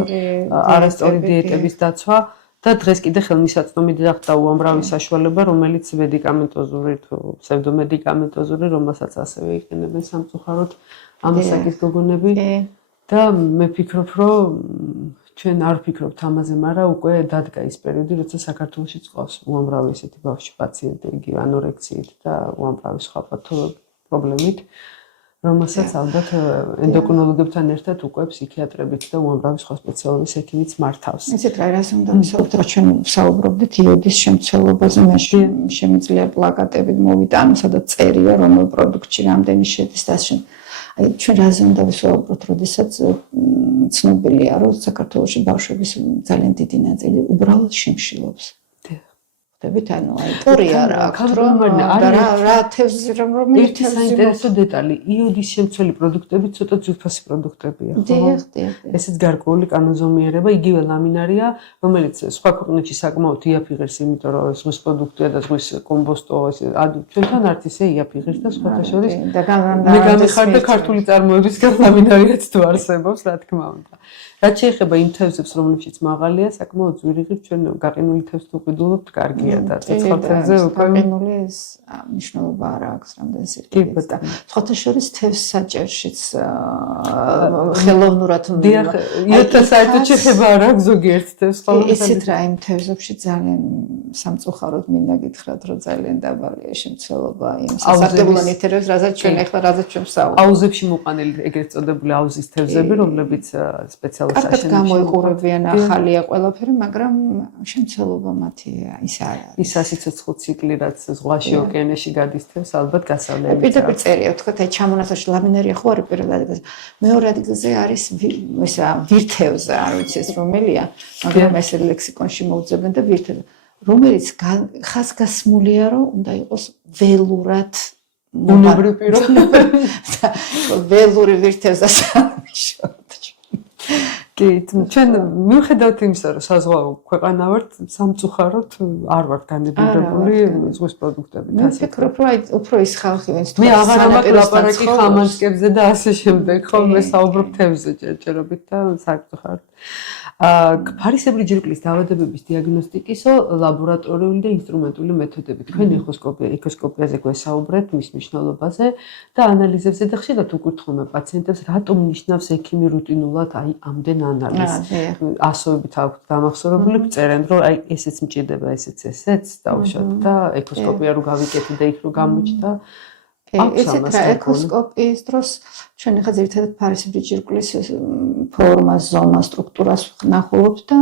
არასწორი დიეტების დაცვა და დღეს კიდე ხელმისაწვდომი გახდა უამრავი საშუალება, რომელიც მედიკამენტოზური თუ ფსევდომედიკამენტოზური, რომელსაც ასევე იყენებენ სამწუხაროდ ამ ასაკის გოგონები. და მე ვფიქრობ, რომ ჩვენ არ ვფიქრობთ ამაზე, მაგრამ უკვე დადგა ის პერიოდი, როცა საქართველოში წავს უამრავი ესეთი ბავშვი პაციენტი, იგივე ანორექციით და უამრავი სხვა პრობლემით, რომელსაც ალბათ ენდოკრინოლოგებთან ერთად უკვე ფსიქიატრებით და უამრავი სხვა სპეციალობის ექიმიც მართავს. ესეთ რას უნდა ვისაუბროთ, რა ჩვენ ვსაუბრობდით იოდის შემცველობაზე, მე შემიძლია პლაკატებით მოვიტანო, სადაც წერია, რომელ პროდუქტში რამდენი შედის და ასე. აი ჩვენ რაზე უნდა ვისაუბროთ, როდესაც ცნობილია, რომ საქართველოში ბავშვების ძალიან დიდი ნაწილი უბრალოდ შიმშილობს. ხდებით, ანუ აი პორია რა აქვს, რომ რა თევზი რომელიც საინტერესო დეტალი, იოდის შემცველი პროდუქტები ცოტა ძვირფასი პროდუქტებია, ხო? ესეც გარკვეული კანონზომიერება, იგივე ლამინარია, რომელიც სხვა ქვეყნებში საკმაოდ იაფიღებს, იმიტომ რომ ეს ზღვის პროდუქტია და ზღვის კომბოსტო, ეს ჩვენთან არც ისე იაფიღებს და სხვათა შორის მე გამიხარდა ქართული წარმოებისგან ლამინარიაც თუ არსებობს, რა თქმა უნდა. რაც შეეხება იმ თევზებს, რომლებშიც მაღალია, საკმაოდ ძვირიღით ჩვენ გაყინული თევზს თუ ყიდულობთ, კარგია და ცოცხალ თევზზე უკვე გაყინული ეს მნიშვნელობა არ აქვს რამდენი სირკმით და სხვათა შორის თევზ საჭერშიც ხელოვნურად დიახ, იოთა საერთოდ შეხება არ აქვს ზოგიერთ თევზს ხოლმე ისეთ რა იმ თევზებში ძალიან სამწუხაროდ მინდა გითხრათ, რომ ძალიან დაბალია შემცველობა იმ სასარგებლო ნივთიერებებს, რაზეც ჩვენ ვსაუბრობთ. აუზებში მოყვანილი ეგრეთ წოდებული აუზის თევზები, რომლებიც სპეციალურ კარგად გამოიყურებიან, ახალია ყველაფერი, მაგრამ შემცველობა მათი ის არ არის. ის სასიცოცხლო ციკლი, რაც ზღვაში, ოკეანეში გადის თევზს, ალბათ გასავლელი. პირდაპირ წერია, თქვათ, აი ჩამონათოში ლამინარია ხო არის პირველ ადგილზე. მეორე ადგილზე არის ისა ვირთევზა, არ ვიცი ეს რომელია, მაგრამ ეს ლექსიკონში მოუძებენ და ვირთევზა, რომელიც ხაზგასმულია, რომ უნდა იყოს ველურად ბუნებრივ პიროვნება. ველური ვირთევზა სამშობლოში. კი, ჩვენ მიუხედავად იმისა, რომ საზღვაო ქვეყანა ვართ, სამწუხაროდ არ ვართ განებადებული ზღვის პროდუქტებით. მე ვფიქრობ, რომ აი უფრო ის ხალხი, ვინც მე აღარ ამაყი ლაპარაკი ხამანსკებზე და ასე შემდეგ, ხო, მე საუბრობ თევზზე ჯერჯერობით და სამწუხაროდ. ფარისებრი ჯირკვლის დაავადებების დიაგნოსტიკისო ლაბორატორიული და ინსტრუმენტული მეთოდები. თქვენ ეხოსკოპიაზე გვესაუბრეთ მის მნიშვნელობაზე და ანალიზებზე და ხშირად უკითხულობ პაციენტებს, რატომ ნიშნავს ექიმი რუტინულად აი ამდენ ანალიზს. ასოებით აქვთ დამახსოვრებული, წერენ, რომ აი ესეც მჭირდება, ესეც დავუშვათ და ეხოსკოპია რო გავიკეთე და იქ რო გამოჩნდა. ესეთ რა ეკოსკოპიის დროს ჩვენ ახლა ძირითადად ფარისებრი ჯირკვლის ფორმას, ზომას, სტრუქტურას ვნახულობთ და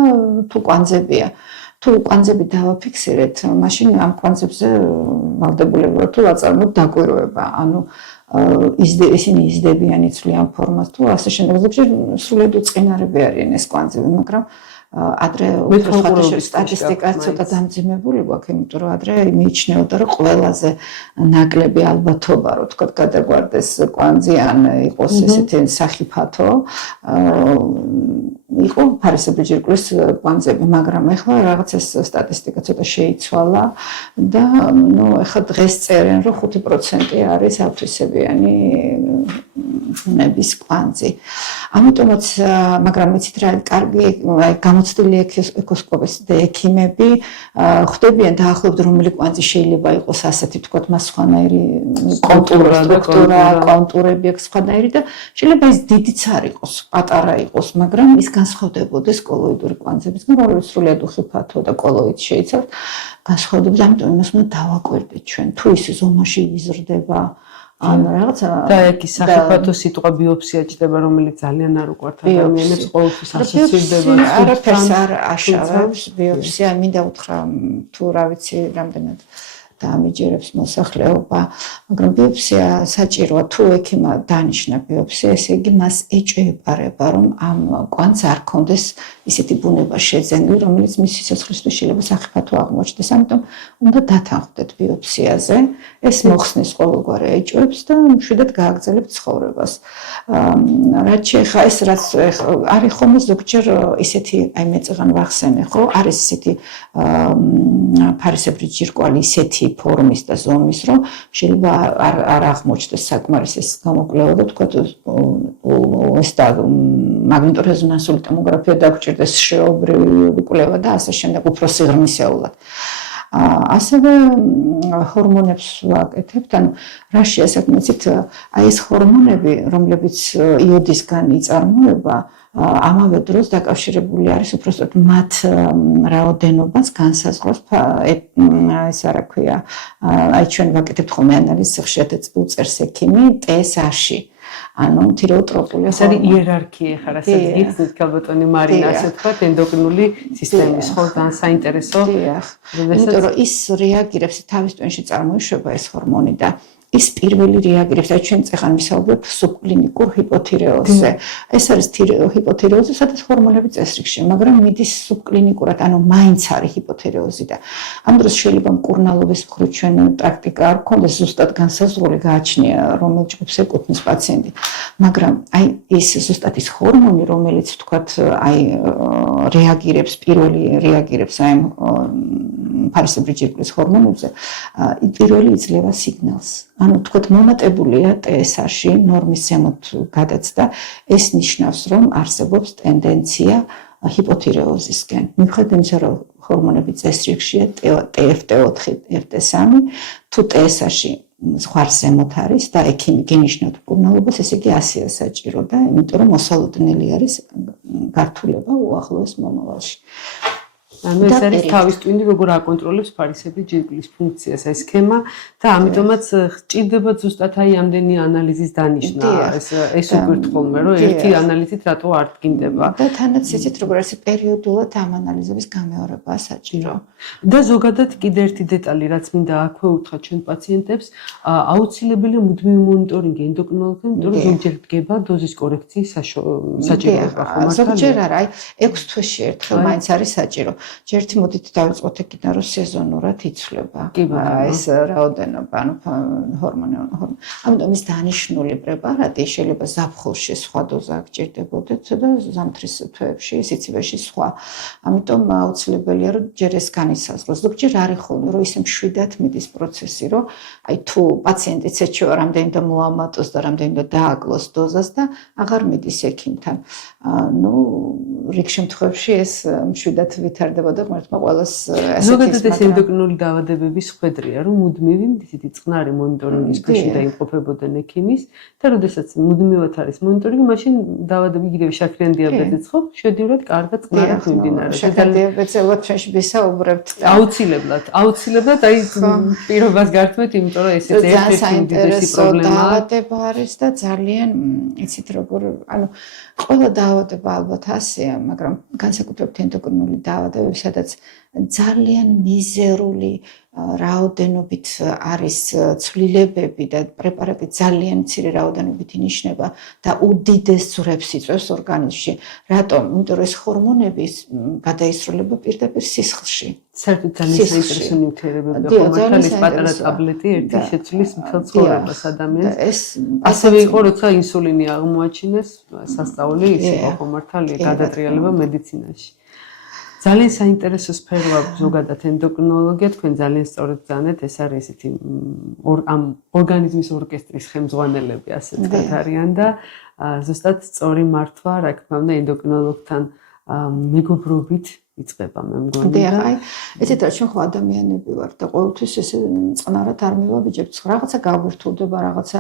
თუ კვანძებია. თუ კვანძები დავაფიქსირეთ, მაშინ ამ კვანძებზე ვალდებულებაა თუ აწარმოოთ დაკვირვება. ანუ ისინი იზრდებიან, იცვლიან ფორმას თუ ასე შემდეგ. ზოგჯერ სრულად უწყინარები არიან ეს კვანძები, მაგრამ ადრე სტატისტიკა ცოტა დამძიმებული გვაქვს, იმიტომ რომ ადრე მიიჩნეოდა, რომ ყველაზე ნაკლები ალბათობა, რომ თქვა გადაგვარდეს კვანძი ან იყოს ესეთი სახიფათო, იყო ფარისებრი ჯირკვლის კვანძები, მაგრამ ეხლა რაღაც ეს სტატისტიკა ცოტა შეიცვალა და ეხლა დღეს წერენ, რომ 5% არის ავთვისებიანი ბუნების კვანძი. ამიტომაც, მაგრამ იცით რა, კარგი გამოცდილი ეკოსკოპისტი და ექიმები ხვდებიან დაახლოებით რომელი კვანძი შეიძლება იყოს ასეთი, თქვათ, მას სხვანაირი კონტურა, სტრუქტურა, კონტურები აქვს სხვანაირი და შეიძლება ის დიდიც არ იყოს, პატარა იყოს, მაგრამ ის განსხვავდებოდეს კოლოიდური კვანძებისგან, რომელიც სრულიად უხიფათო და კოლოიდ შეიცავს, განსხვავდება, ამიტომ იმას უნდა დავაკვირდეთ ჩვენ, თუ ის ზომაში იზრდება ან რაღაცა და ეგ ის სახიფათო სიტყვა ბიოფსია ჭდება, რომელიც ძალიან არ უყვართ ადამიანებს, ყოველთვის ასოცირდება. არაფერს არ აშავებს ბიოფსია, მინდა უთხრა თუ რა ვიცი, რამდენად დაამიჯერებს მოსახლეობა, მაგრამ ბიოფსია საჭიროა, თუ ექიმა დანიშნა ბიოფსია, ესე იგი მას ეჭვეპარება, რომ ამ კვანძს არ ქონდეს ისეთი ბუნება შეძენილი, რომელიც მის სიცოცხლისთვის შეიძლება სახიფათო აღმოჩნდეს. ამიტომ უნდა დათანხმდეთ ბიოფსიაზე, ეს მოხსნის ყოველგვარი ეჭვებს და მშვიდად გააგრძელებთ ცხოვრებას. რაც შეეხება ეს რაც არის ხოლმე ზოგჯერ ისეთი, აი მე წეგან ვახსენე, ხო, არის ისეთი ფარისებრი ჯირკვალი ისეთი ფორმის და ზომის, რომ შეიძლება არ აღმოჩნდეს საკმარისი ეს გამოკვლევა და თქვა ეს და მაგნიტორეზონანსული ტომოგრაფია დაგჭირდეს შეობრივი კვლევა და ასე შემდეგ უფრო სიღრმისეულად. ასევე ჰორმონებს ვაკეთებთ, ანუ რაშია საკმაოდ აი ეს ჰორმონები, რომლებიც იოდისგან იწარმოება, ამავე დროს დაკავშირებული არის უბრალოდ მათ რაოდენობას განსაზღვრავს ეს რა ქვია, აი ჩვენ ვაკეთებთ ხოლმე ანალიზს, ხშირად უწერს ექიმი TSH-ში. ანუ თირეოტროპული ეს არის იერარქია, ხარ ასე გიხსნით ქალბატონი მარინა, ასე ვთქვათ, ენდოკრინული სისტემის, ხო, ძალიან საინტერესო. იმიტომ რომ ის რეაგირებს თავის ტვინში წარმოიშვება ეს ჰორმონი და ის პირველი რეაგირებს, აი ჩვენ წეხან ვისაუბრებთ სუბკლინიკურ ჰიპოთირეოზზე. ეს არის ჰიპოთირეოზი, სადაც ჰორმონები წესრიგში, მაგრამ მიდის სუბკლინიკურად, ანუ მაინც არის ჰიპოთირეოზი და ამ დროს შეიძლება მკურნალობის მხრივ ჩვენ პრაქტიკა არ გქონდეს ზუსტად განსაზღვრული გააჩნია, რომელ ჯგუფს ეკუთვნის პაციენტი. მაგრამ აი ის ზუსტად ის ჰორმონი, რომელიც ვთქვათ, აი რეაგირებს, პირველი რეაგირებს აი ფარისებრი ჯირკვლის ჰორმონებზე, პირველი იძლევა სიგნალს. ანუ თქვათ მომატებულია TSH-ში ნორმის ზემოთ გადაცდა, ეს ნიშნავს, რომ არსებობს ტენდენცია ჰიპოთირეოზისკენ. მიუხედავად იმისა, რომ ჰორმონები წესრიგშია TFT4, FT3, თუ TSH-ში ზღვარ ზემოთ არის და გენიშნოთ მკურნალობას, ესე იგი 100-ია საჭირო და იმიტომ რომ მოსალოდნელი არის გართულება უახლოეს მომავალში. ანუ ეს არის თავის ტვინი, როგორ აკონტროლებს ფარისებრი ჯირკვლის ფუნქციას ეს სქემა და ამიტომაც ჭირდება ზუსტად აი ამდენი ანალიზის დანიშნა. ეს უგვირთ ხოლმე, რომ ერთი ანალიზით რატო არ დგინდება. და თანაც იცით, როგორ არის პერიოდულად ამ ანალიზების გამეორებაა საჭირო. და ზოგადად კიდე ერთი დეტალი, რაც მინდა აქვე უთხრა ჩვენ პაციენტებს, აუცილებელია მუდმივი მონიტორინგი ენდოკრინოლოგთან, იმიტომ რომ ზოგჯერ დგება დოზის კორექციის საჭიროება, ხო მართალია? ზოგჯერ არა, აი 6 თვეში ერთხელ მაინც არის საჭირო. ჯერთი მოდით დავიწყოთ ეგიდან, რომ სეზონურად იცვლება ეს რაოდენობა, ანუ ჰორმონი. ამიტომ ის დანიშნული პრეპარატი შეიძლება ზაფხულში სხვა დოზა გჭირდებოდეთ და ზამთრის თვეებში, სიცივეში სხვა. ამიტომ აუცილებელია, რომ ჯერ ეს განისაზღვროს. ზოგჯერ არის ხოლმე, რომ ისე მშვიდად მიდის პროცესი, რომ აი თუ პაციენტიც ეჩვევა რამდენი და მოამატოს და რამდენი და დააკლოს დოზას და აღარ მიდის ექიმთან. ნუ რიგ შემთხვევებში ეს მშვიდად ვითარდება და ღმერთმა ყველას ასეთი ზოგადად ეს ენდოკრინული დაავადებების ხვედრია, რომ მუდმივი ისეთი წყნარი მონიტორინგის ქვეშ დაიმყოფებოდნენ ექიმის და როდესაც მუდმივად არის მონიტორინგი, მაშინ დაავადები კიდევ შაქრიანი დიაბეტიც ხო, შედივრად კარგად წყნარად მიმდინარეობს. შაქრიანი დიაბეტზე ჩვენში ვისაუბრებთ. აუცილებლად აი პირობას გართმევთ, იმიტომ რომ ესეც ერთ-ერთი უდიდესი პრობლემაა. დაავადება არის და ძალიან იცით როგორ, ანუ ყველა დაავადება ალბათ ასეა, მაგრამ განსაკუთრებით ენდოკრინული დაავადებები, სადაც ძალიან მიზერული რაოდენობით არის ცვლილებები და პრეპარატი ძალიან მცირე რაოდენობით ინიშნება და უდიდეს ძვრებს იწვევს ორგანიზმში. რატომ? იმიტომ რომ ეს ჰორმონები გადაისროლება პირდაპირ სისხლში. საერთოდ ძალიან საინტერესო ნივთიერებები და ხომ ეს პატარა ტაბლეტი ერთი შეცვლის მთელ ცხოვრებას ადამიანს. ასევე იყო როცა ინსულინი აღმოაჩინეს, სასწაული ის იყო ხომ მართალია გადატრიალება მედიცინაში. ძალიან საინტერესო სფეროა ზოგადად ენდოკრინოლოგია, თქვენ ძალიან სწორად ძანეთ, ეს არის ესეთი ამ ორგანიზმის ორკესტრის ხელმძღვანელები, ასე ვთქვათ, არიან და ზუსტად სწორი მართვა, რა თქმა უნდა, ენდოკრინოლოგთან მეგობრობით იწყება, მე მგონი. და აი, ესეთ რა ჩვენ ხო ადამიანები ვართ და ყოველთვის ესე წყნარად არ მივაბიჯებთ, რაღაცა გაგვირთულდება, რაღაცა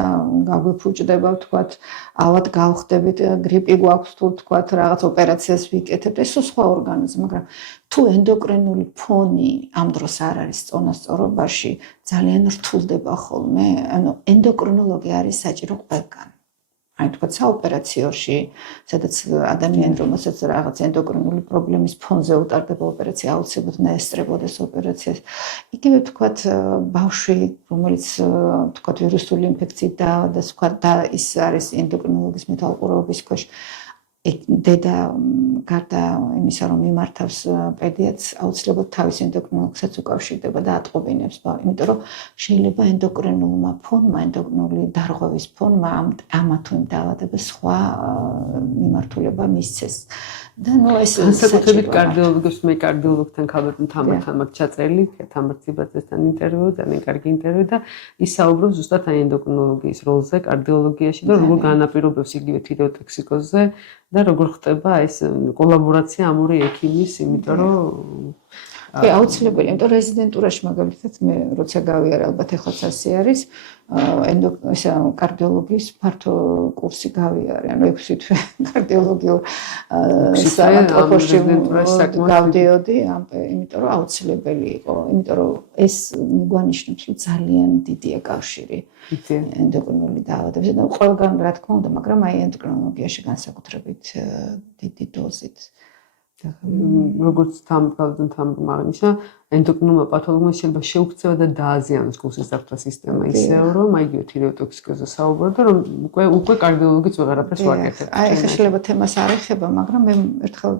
გაგვიფუჭდება, ვთქვათ, ალბათ გავხდებით, გრიპი გვაქვს თუ ვთქვათ, რაღაც ოპერაციას ვიკეთებთ, ეს სხვა ორგანიზმი, მაგრამ თუ ენდოკრინული ფონი ამ დროს არ არის წონასწორობაში, ძალიან რთულდება ხოლმე, ანუ ენდოკრინოლოგი არის საჭირო ყველგან. აი თქვა საოპერაციოში, სადაც ადამიანი, რომელსაც რაღაც ენდოკრინული პრობლემის ფონზე უტარდება ოპერაცია, აუცილებლად ესწრებოდეს ოპერაციას. იგივე თქვა ბავშვი, რომელიც თქვა ვირუსული ინფექციით დაავადდა, და ის არის ენდოკრინოლოგის მეტალყურეობის ქვეშ. დედა გარდა იმისა, რომ მიმართავს პედიატრს, აუცილებლად თავის ენდოკრინოლოგსაც უკავშირდება და ატყობინებს, იმიტომ რომ შეიძლება ენდოკრინულმა ფონმა, ენდოკრინული დარღვევის ფონმა ამა თუ იმ დაავადებას სხვა მიმართულება მისცეს. და ნუ ეს განსაკუთრებით კარდიოლოგებს, მე კარდიოლოგთან ქალბატონ თამართან მაქვს ჩაწერილი, თამარ ციბაძესთან ინტერვიუ, ძალიან კარგი ინტერვიუ და ის საუბრობს ზუსტად აი ენდოკრინოლოგიის როლზე კარდიოლოგიაში და როგორ განაპირობებს იგივე თირეოტოქსიკოზზე და როგორ ხდება ეს კოლაბორაცია ამ ორი ექიმის, იმიტომ რომ კი, აუცილებელია, იმიტომ რეზიდენტურაში მაგალითად მე როცა გავიარე, ალბათ ეხლაც ასე არის, კარდიოლოგიის ფართო კურსი გავიარე, ანუ 6 თვე კარდიოლოგიურ სამართლოში გავდიოდი, იმიტომ რომ აუცილებელი იყო, იმიტომ რომ ეს მიგვანიშნებს, რომ ძალიან დიდია კავშირი ენდოკრინული დაავადებისა და ყველგან რა თქმა უნდა, მაგრამ აი ენდოკრინოლოგიაში განსაკუთრებით დიდი დოზით. როგორც თამბგავდან თამბმაღნიშა ენდოკრინულმა პათოლოგმა შეიძლება შეუქცევა და დააზიანოს გულსისდაფტა სისტემა ისევ რომ აი იგივე თირეოტოქსიკოზზე საუბრობდა რომ უკვე კარდიოლოგიც ვეღარაფერს ვაკეთებ. აი ეხლა შეიძლება თემას არ ეხება, მაგრამ მე ერთხელ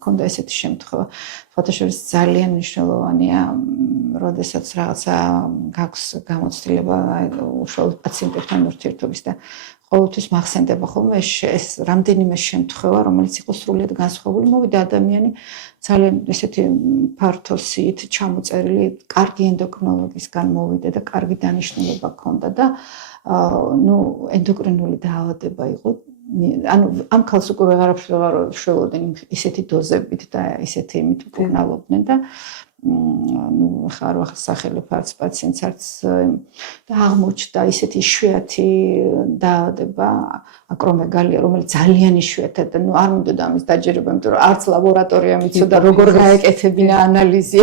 მქონდა ესეთი შემთხვევა. ფოტოშორის ძალიან მნიშვნელოვანია, როდესაც რაღაცა გაქვს გამოცდილება უშუალოდ პაციენტებთან ურთიერთობის და ყოველთვის მახსენდება ხოლმე ეს რამდენიმე შემთხვევა, რომელიც იყო სრულიად განსხვავებული, მოვიდა ადამიანი ძალიან ესეთი ფართო სიით ჩამოწერილი, კარგი ენდოკრინოლოგისგან მოვიდა და კარგი დანიშნულება ჰქონდა და ენდოკრინული დაავადება იყო. ანუ ამ ქალს უკვე ვეღარაფერ ვეღარ შველოდნენ ისეთი დოზებით და ისეთი იმით უკრნალობდნენ და ხარ სახელებ არც პაციენტს არც და აღმოჩნდა ისეთი იშვიათი დაავადება აკრომეგალია, რომელიც ძალიან იშვიათად და არ მინდოდა ამის დაჯერება, იმიტომ რომ არც ლაბორატორია მიცოდა როგორ გაეკეთებინა ანალიზი.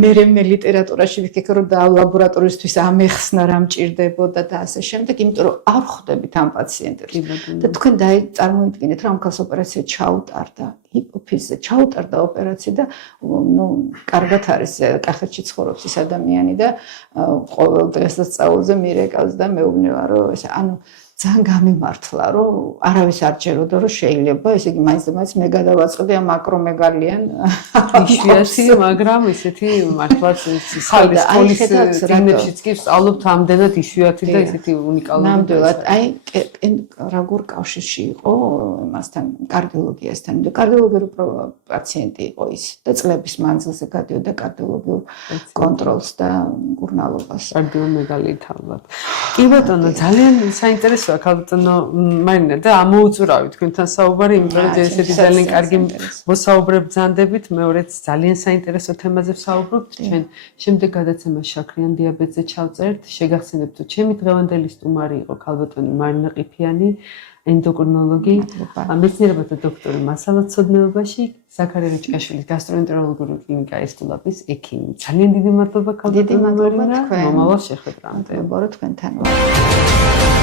მე ლიტერატურაში ვიქექე რომ და ლაბორატორიისთვის ამეხსნა რა მჭირდებოდა და ასე შემდეგ, იმიტომ რომ არ ხვდებით ამ პაციენტებს. და თქვენ წარმოიდგინეთ რომ ამ ქალს ოპერაცია ჩაუტარდა. ჰიპოფიზზე ჩაუტარდა ოპერაცია და კარგად არის კახეთში ცხოვრობს ეს ადამიანი და ყოველ დღესასწაულზე მირეკავს და მეუბნება რომ ეს ძალიან გამიმართლა რომ არავის არ ჯეროდა რომ შეიძლება ესე იგი მაინც და მაინც მე გადავაწყდი ამ აკრომეგალიან იშვიათი მაგრამ ესეთი მართლაც სკოლის წიგნებშიც კი ვსწავლობთ ამდენად იშვიათი და ესეთი უნიკალური ნამდვილად აი როგორ კავშირში იყო მასთან კარდიოლოგიასთან და კარდიოლოგიურ პაციენტი იყო ის და წლების მანძილზე გადიოდა კარდიოლოგიურ კონტროლს და მკურნალობას კარდიომეგალით ალბათ კი ბატონო ძალიან საინტერესოა ქალბატონო მარინა და ამოუწურავი თქვენთან საუბარი იმიტომ რომ ესეთი ძალიან კარგი მოსაუბრებ ბრძანდებით მეორეც ძალიან საინტერესო თემაზე ვსაუბრობთ ჩვენ შემდეგ გადაცემა შაქრიან დიაბეტზე ჩავწერთ შეგახსენებთ რომ ჩემი დღევანდელი სტუმარი იყო ქალბატონი მარინა ყიფიანი ენდოკრინოლოგი მეცნიერებათა დოქტორი მასალათმცოდნეობაში ზაქარია რიჭკაშვილის გასტროენტეროლოგიური კლინიკა ესკულაპის ექიმი ძალიან დიდი მადლობა ქალბატონო მარინა მომავალ შეხვედრამდე მეგობრებო თქვენთან